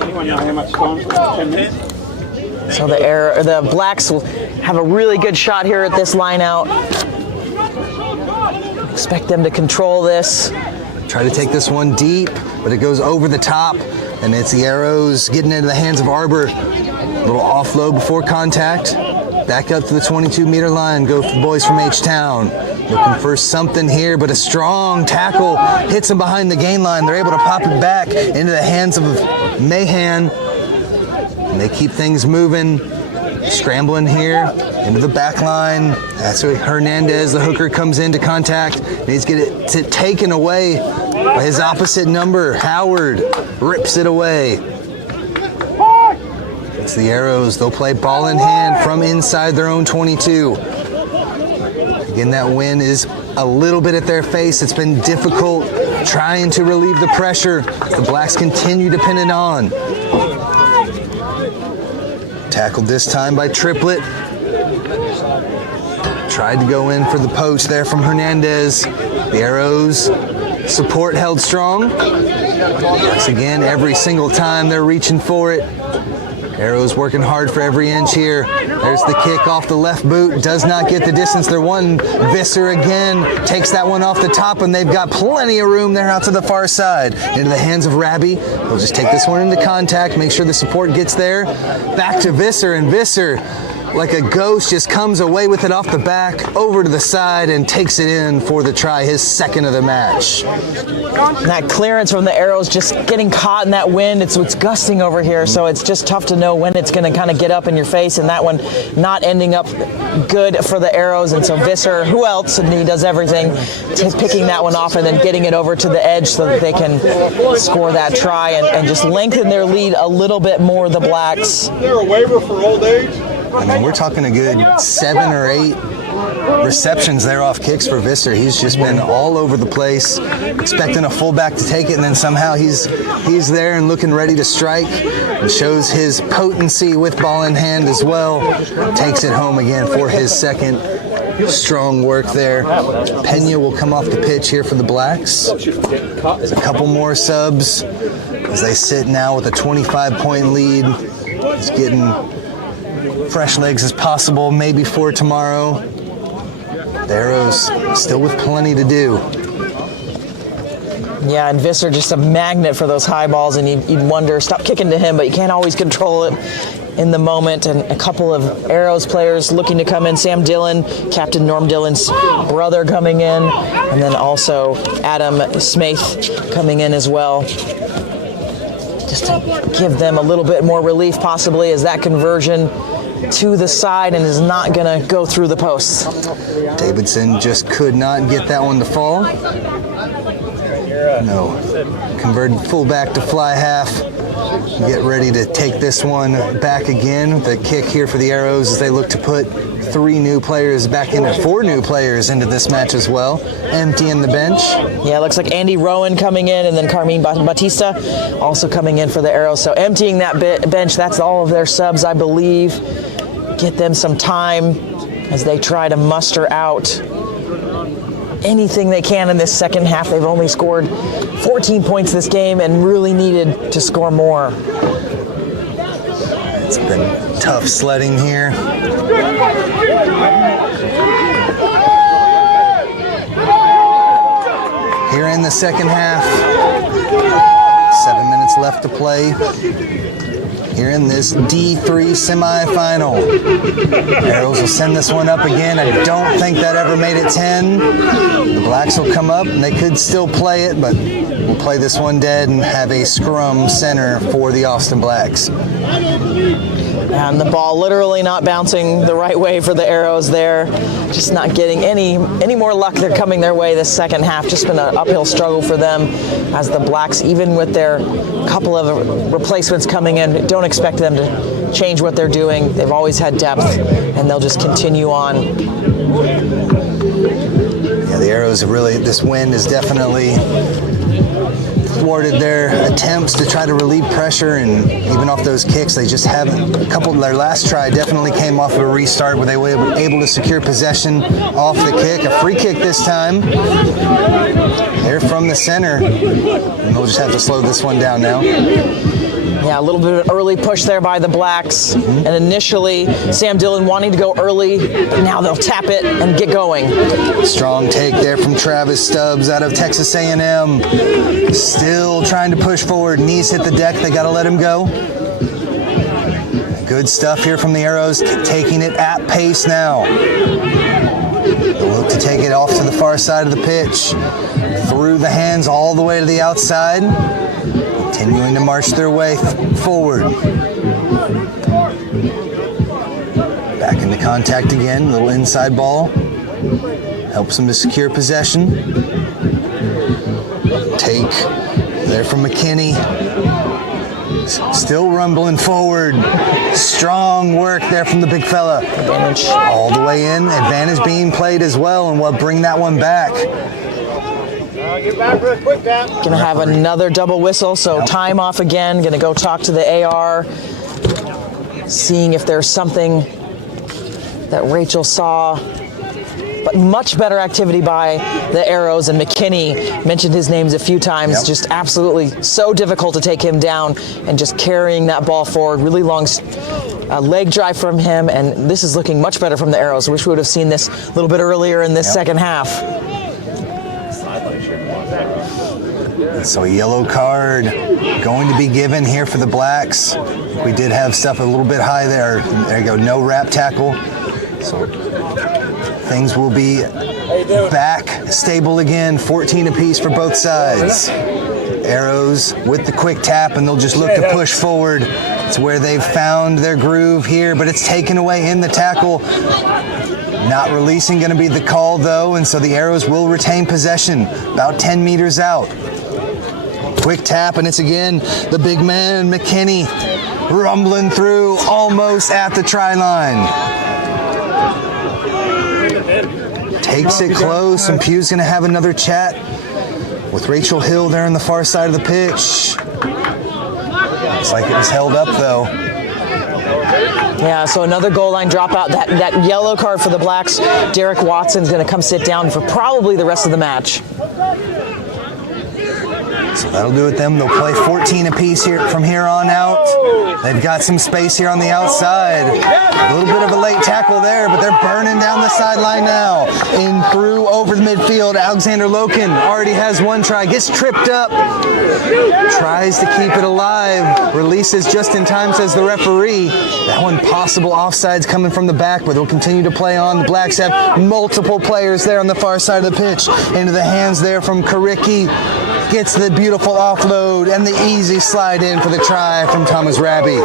Anyone know how much time? 10 minutes? So the Blacks will have a really good shot here at this line out. Expect them to control this. Try to take this one deep, but it goes over the top, and it's the Arrows getting into the hands of Arbor. A little offload before contact. Back up to the 22-meter line. Go for the boys from H-Town. Looking for something here, but a strong tackle hits them behind the gain line. They're able to pop it back into the hands of Mahan. And they keep things moving. Scrambling here into the back line. That's where Hernandez, the hooker, comes into contact. And he's getting it taken away by his opposite number. Howard rips it away. It's the Arrows. They'll play ball in hand from inside their own 22. Again, that win is a little bit at their face. It's been difficult trying to relieve the pressure. The Blacks continue to pin it on. Tackled this time by Triplett. Tried to go in for the poach there from Hernandez. The Arrows support held strong. Once again, every single time they're reaching for it. Arrows working hard for every inch here. There's the kick off the left boot. Does not get the distance. They're one. Visser again takes that one off the top, and they've got plenty of room there out to the far side. Into the hands of Rabi. They'll just take this one into contact, make sure the support gets there. Back to Visser, and Visser, like a ghost, just comes away with it off the back, over to the side, and takes it in for the try, his second of the match. That clearance from the Arrows just getting caught in that wind. It's gusting over here, so it's just tough to know when it's going to kind of get up in your face, and that one not ending up good for the Arrows. And so Visser, who else, and he does everything, picking that one off and then getting it over to the edge so that they can score that try and just lengthen their lead a little bit more, the Blacks. Is there a waiver for old age? I mean, we're talking a good 7 or 8 receptions there off kicks for Visser. He's just been all over the place, expecting a fullback to take it, and then somehow he's there and looking ready to strike. And shows his potency with ball in hand as well. Takes it home again for his second. Strong work there. Pena will come off the pitch here for the Blacks. There's a couple more subs as they sit now with a 25-point lead. He's getting fresh legs as possible, maybe for tomorrow. The Arrows still with plenty to do. Yeah, and Visser just a magnet for those high balls, and you'd wonder, stop kicking to him, but you can't always control it in the moment. And a couple of Arrows players looking to come in. Sam Dillon, Captain Norm Dillon's brother, coming in, and then also Adam Smaith coming in as well. Just to give them a little bit more relief possibly, as that conversion to the side and is not going to go through the posts. Davidson just could not get that one to fall. No. Converted fullback to fly half. get ready to take this one back again. The kick here for the Arrows as they look to put 3 new players back in, 4 new players into this match as well, emptying the bench. Yeah, it looks like Andy Rowan coming in, and then Carmine Batista also coming in for the Arrows. So emptying that bench, that's all of their subs, I believe. Get them some time as they try to muster out anything they can in this second half. They've only scored 14 points this game and really needed to score more. It's been tough sledding here. Here in the second half, 7 minutes left to play. Here in this D3 semifinal. Arrows will send this one up again. I don't think that ever made it 10. The Blacks will come up and they could still play it, but we'll play this one dead and have a scrum center for the Austin Blacks. And the ball literally not bouncing the right way for the Arrows there. Just not getting any more luck. They're coming their way this second half. Just been an uphill struggle for them as the Blacks, even with their couple of replacements coming in, don't expect them to change what they're doing. They've always had depth, and they'll just continue on. Yeah, the Arrows have really, this wind has definitely thwarted their attempts to try to relieve pressure, and even off those kicks, they just haven't. A couple of their last try definitely came off of a restart where they were able to secure possession off the kick. A free kick this time. They're from the center, and they'll just have to slow this one down now. Yeah, a little bit of an early push there by the Blacks. And initially, Sam Dillon wanting to go early, but now they'll tap it and get going. Strong take there from Travis Stubbs out of Texas A&M. Still trying to push forward. Knees hit the deck. They got to let him go. Good stuff here from the Arrows, taking it at pace now. They'll look to take it off to the far side of the pitch. Through the hands all the way to the outside. Continuing to march their way forward. Back into contact again, little inside ball. Helps them to secure possession. Take there from McKinney. Still rumbling forward. Strong work there from the big fella. Advantage. All the way in, advantage being played as well, and we'll bring that one back. Get back real quick, Dad. Gonna have another double whistle, so time off again. Gonna go talk to the AR, seeing if there's something that Rachel saw. But much better activity by the Arrows, and McKinney mentioned his names a few times. Yep. Just absolutely so difficult to take him down, and just carrying that ball forward. Really long leg drive from him, and this is looking much better from the Arrows. Wish we would have seen this a little bit earlier in this second half. So a yellow card going to be given here for the Blacks. We did have stuff a little bit high there. There you go, no wrap tackle. So things will be back stable again, 14 apiece for both sides. Arrows with the quick tap, and they'll just look to push forward. It's where they've found their groove here, but it's taken away in the tackle. Not releasing going to be the call though, and so the Arrows will retain possession about 10 meters out. Quick tap, and it's again the big man, McKinney, rumbling through almost at the try line. Takes it close, and Pugh's going to have another chat with Rachel Hill there on the far side of the pitch. Looks like it was held up though. Yeah, so another goal line dropout. That yellow card for the Blacks. Derek Watson's going to come sit down for probably the rest of the match. So that'll do it them. They'll play 14 apiece here from here on out. They've got some space here on the outside. A little bit of a late tackle there, but they're burning down the sideline now. In through over the midfield. Alexander Loken already has one try. Gets tripped up. Tries to keep it alive. Releases just in time, says the referee. That one possible offsides coming from the back, but they'll continue to play on. The Blacks have multiple players there on the far side of the pitch. Into the hands there from Karicki. Gets the beautiful offload and the easy slide in for the try from Thomas Raby.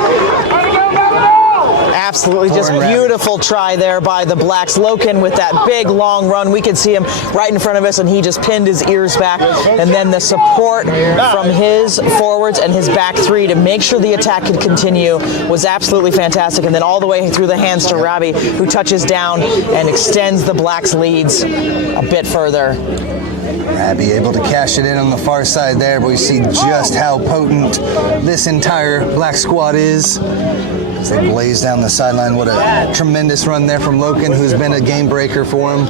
Absolutely, just Pouring beautiful try there by the Blacks. Loken with that big long run. We could see him right in front of us, and he just pinned his ears back. And then the support from his forwards and his back three to make sure the attack could continue was absolutely fantastic. And then all the way through the hands to Robbie, who touches down and extends the Blacks' leads a bit further. Rabi able to cash it in on the far side there, but we see just how potent this entire Black squad is. As they blaze down the sideline. What a tremendous run there from Loken, who's been a game breaker for him.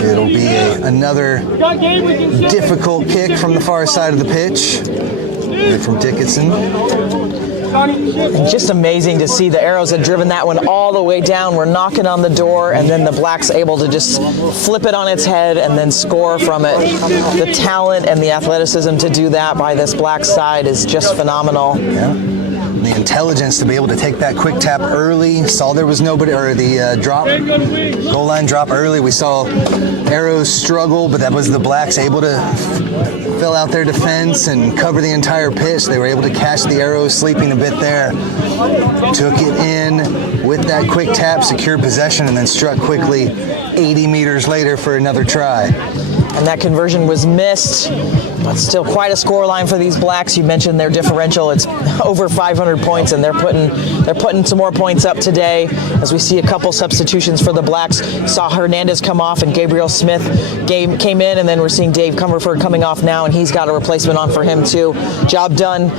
It'll be another difficult kick from the far side of the pitch. From Dickinson. And just amazing to see the Arrows had driven that one all the way down. We're knocking on the door, and then the Blacks able to just flip it on its head and then score from it. The talent and the athleticism to do that by this Black side is just phenomenal. Yeah. The intelligence to be able to take that quick tap early. Saw there was nobody, or the goal line drop early. We saw Arrows struggle, but that was the Blacks able to fill out their defense and cover the entire pitch. They were able to catch the Arrows sleeping a bit there. Took it in with that quick tap, secured possession, and then struck quickly 80 meters later for another try. And that conversion was missed, but still quite a score line for these Blacks. You mentioned their differential. It's over 500 points, and they're putting some more points up today as we see a couple substitutions for the Blacks. Saw Hernandez come off and Gabriel Smith came in, and then we're seeing Dave Comerford coming off now, and he's got a replacement on for him too. Job done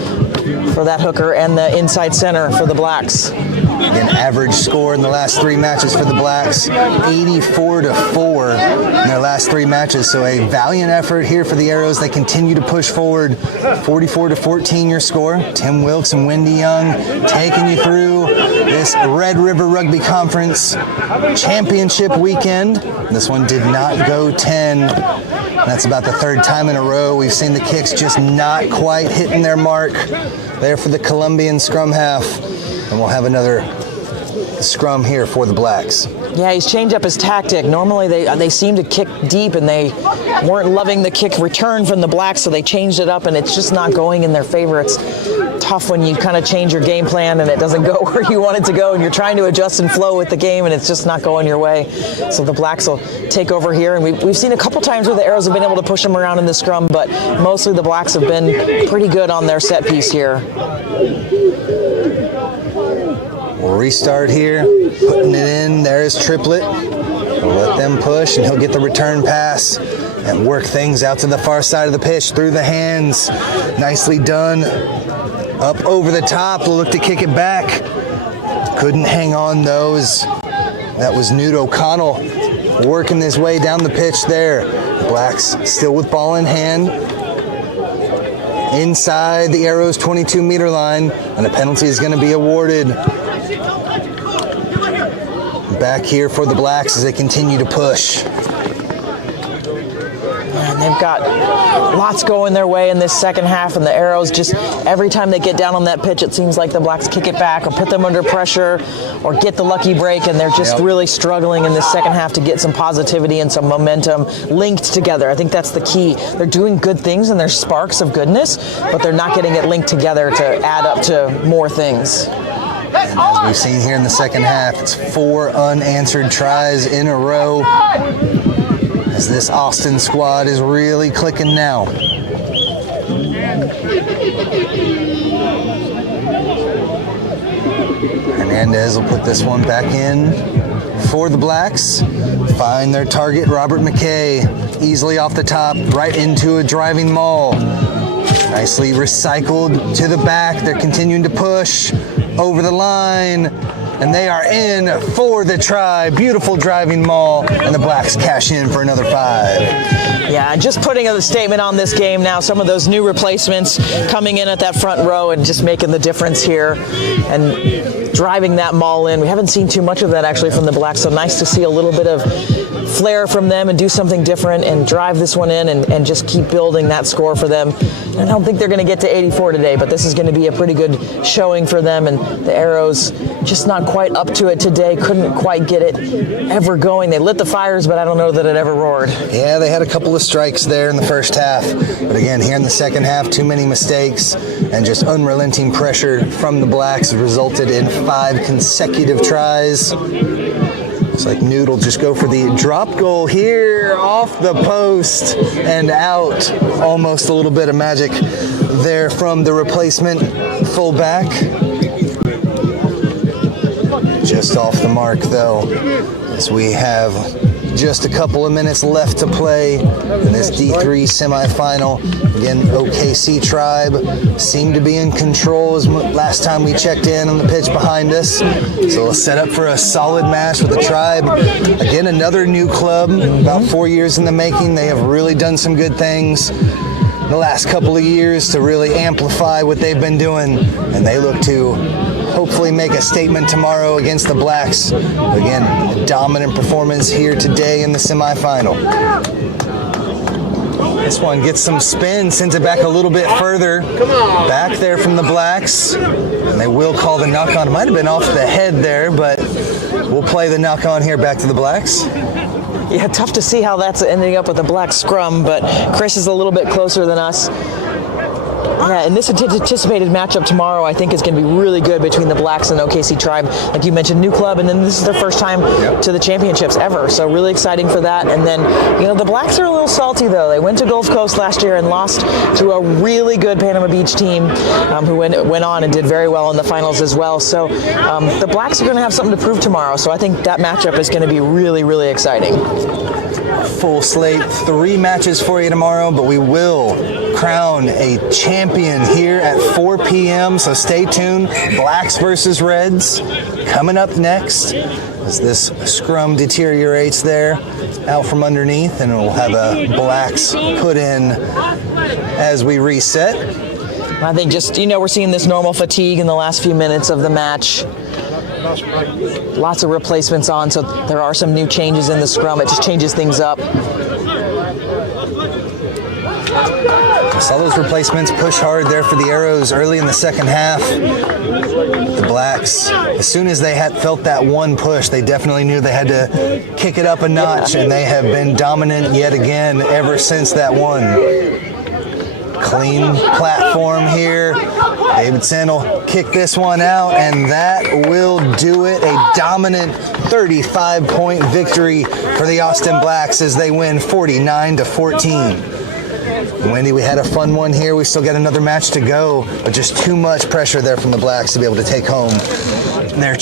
for that hooker and the inside center for the Blacks. An average score in the last 3 matches for the Blacks, 84-4 in their last 3 matches. So a valiant effort here for the Arrows. They continue to push forward. 44-14 your score. Tim Wilkes and Wendy Young taking you through this Red River Rugby Conference championship weekend. This one did not go 10. That's about the 3rd time in a row. We've seen the kicks just not quite hitting their mark there for the Colombian scrum half. And we'll have another scrum here for the Blacks. Yeah, he's changed up his tactic. Normally they seem to kick deep, and they weren't loving the kick return from the Blacks, so they changed it up, and it's just not going in their favor. It's tough when you kind of change your game plan and it doesn't go where you want it to go, and you're trying to adjust and flow with the game, and it's just not going your way. So the Blacks will take over here, and we've seen a couple times where the Arrows have been able to push them around in the scrum, but mostly the Blacks have been pretty good on their set piece here. We'll restart here, putting it in. There's Triplett. We'll let them push, and he'll get the return pass and work things out to the far side of the pitch through the hands. Nicely done. Up over the top. We'll look to kick it back. Couldn't hang on those. That was Newt O'Connell working his way down the pitch there. Blacks still with ball in hand. Inside the Arrows 22-meter line, and a penalty is going to be awarded. Back here for the Blacks as they continue to push. And they've got lots going their way in this second half, and the Arrows just, every time they get down on that pitch, it seems like the Blacks kick it back or put them under pressure or get the lucky break, and they're just really struggling in this second half to get some positivity and some momentum linked together. I think that's the key. They're doing good things and there's sparks of goodness, but they're not getting it linked together to add up to more things. And as we've seen here in the second half, it's 4 unanswered tries in a row as this Austin squad is really clicking now. Hernandez will put this one back in for the Blacks. Find their target, Robert McKay, easily off the top, right into a driving maul. Nicely recycled to the back. They're continuing to push over the line, and they are in for the try. Beautiful driving maul, and the Blacks cash in for another 5. Yeah, and just putting a statement on this game now, some of those new replacements coming in at that front row and just making the difference here and driving that maul in. We haven't seen too much of that actually from the Blacks, so nice to see a little bit of flair from them and do something different and drive this one in and just keep building that score for them. I don't think they're going to get to 84 today, but this is going to be a pretty good showing for them, and The Arrows just not quite up to it today, couldn't quite get it ever going. They lit the fires, but I don't know that it ever roared. Yeah, they had a couple of strikes there in the first half. But again, here in the second half, too many mistakes and just unrelenting pressure from the Blacks resulted in 5 consecutive tries. Looks like Noodle just go for the drop goal here off the post and out. Almost a little bit of magic there from the replacement fullback. Just off the mark though, as we have just a couple of minutes left to play in this D3 semifinal. Again, OKC Tribe seemed to be in control as last time we checked in on the pitch behind us. So we'll set up for a solid match with the Tribe. Again, another new club, about 4 years in the making. They have really done some good things the last couple of years to really amplify what they've been doing, and they look to hopefully make a statement tomorrow against the Blacks. Again, a dominant performance here today in the semifinal. This one gets some spin, sends it back a little bit further. Back there from the Blacks, and they will call the knock on. It might have been off the head there, but we'll play the knock on here back to the Blacks. Yeah, tough to see how that's ending up with a Black scrum, but Chris is a little bit closer than us. Yeah, and this anticipated matchup tomorrow, I think, is going to be really good between the Blacks and OKC Tribe. Like you mentioned, new club, and then this is their first time to the championships ever. So really exciting for that. And then, you know, the Blacks are a little salty, though. They went to Gulf Coast last year and lost to a really good Panama Beach team who went on and did very well in the finals as well. So the Blacks are going to have something to prove tomorrow. So I think that matchup is going to be really, really exciting. Full slate, 3 matches for you tomorrow, but we will crown a champion here at 4 p.m. So stay tuned. Blacks versus Reds coming up next as this scrum deteriorates there out from underneath, and we'll have a Blacks put in as we reset. I think just, you know, we're seeing this normal fatigue in the last few minutes of the match. Lots of replacements on, so there are some new changes in the scrum. It just changes things up. I saw those replacements push hard there for the Arrows early in the second half. The Blacks, as soon as they had felt that one push, they definitely knew they had to kick it up a notch, and they have been dominant yet again ever since that one. Clean platform here. Davidson will kick this one out, and that will do it. A dominant 35-point victory for the Austin Blacks as they win 49-14. Wendy, we had a fun one here. We still got another match to go, but just too much pressure there from the Blacks to be able to take home their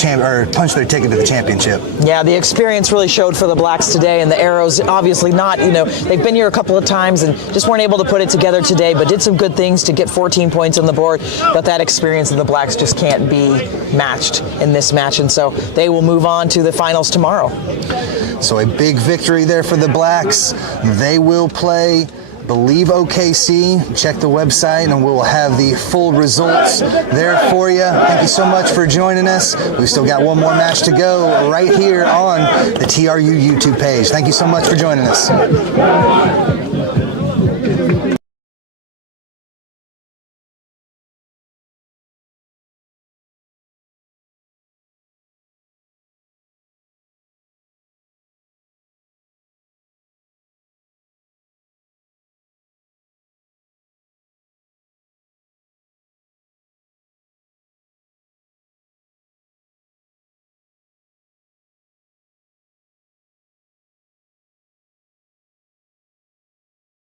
punch their ticket to the championship. Yeah, the experience really showed for the Blacks today, and the Arrows obviously not, you know, they've been here a couple of times and just weren't able to put it together today, but did some good things to get 14 points on the board, but that experience of the Blacks just can't be matched in this match, and so they will move on to the finals tomorrow. So a big victory there for the Blacks. They will play, I believe, OKC. Check the website and we'll have the full results there for you. Thank you so much for joining us. We've still got one more match to go right here on the TRU YouTube page. Thank you so much for joining us.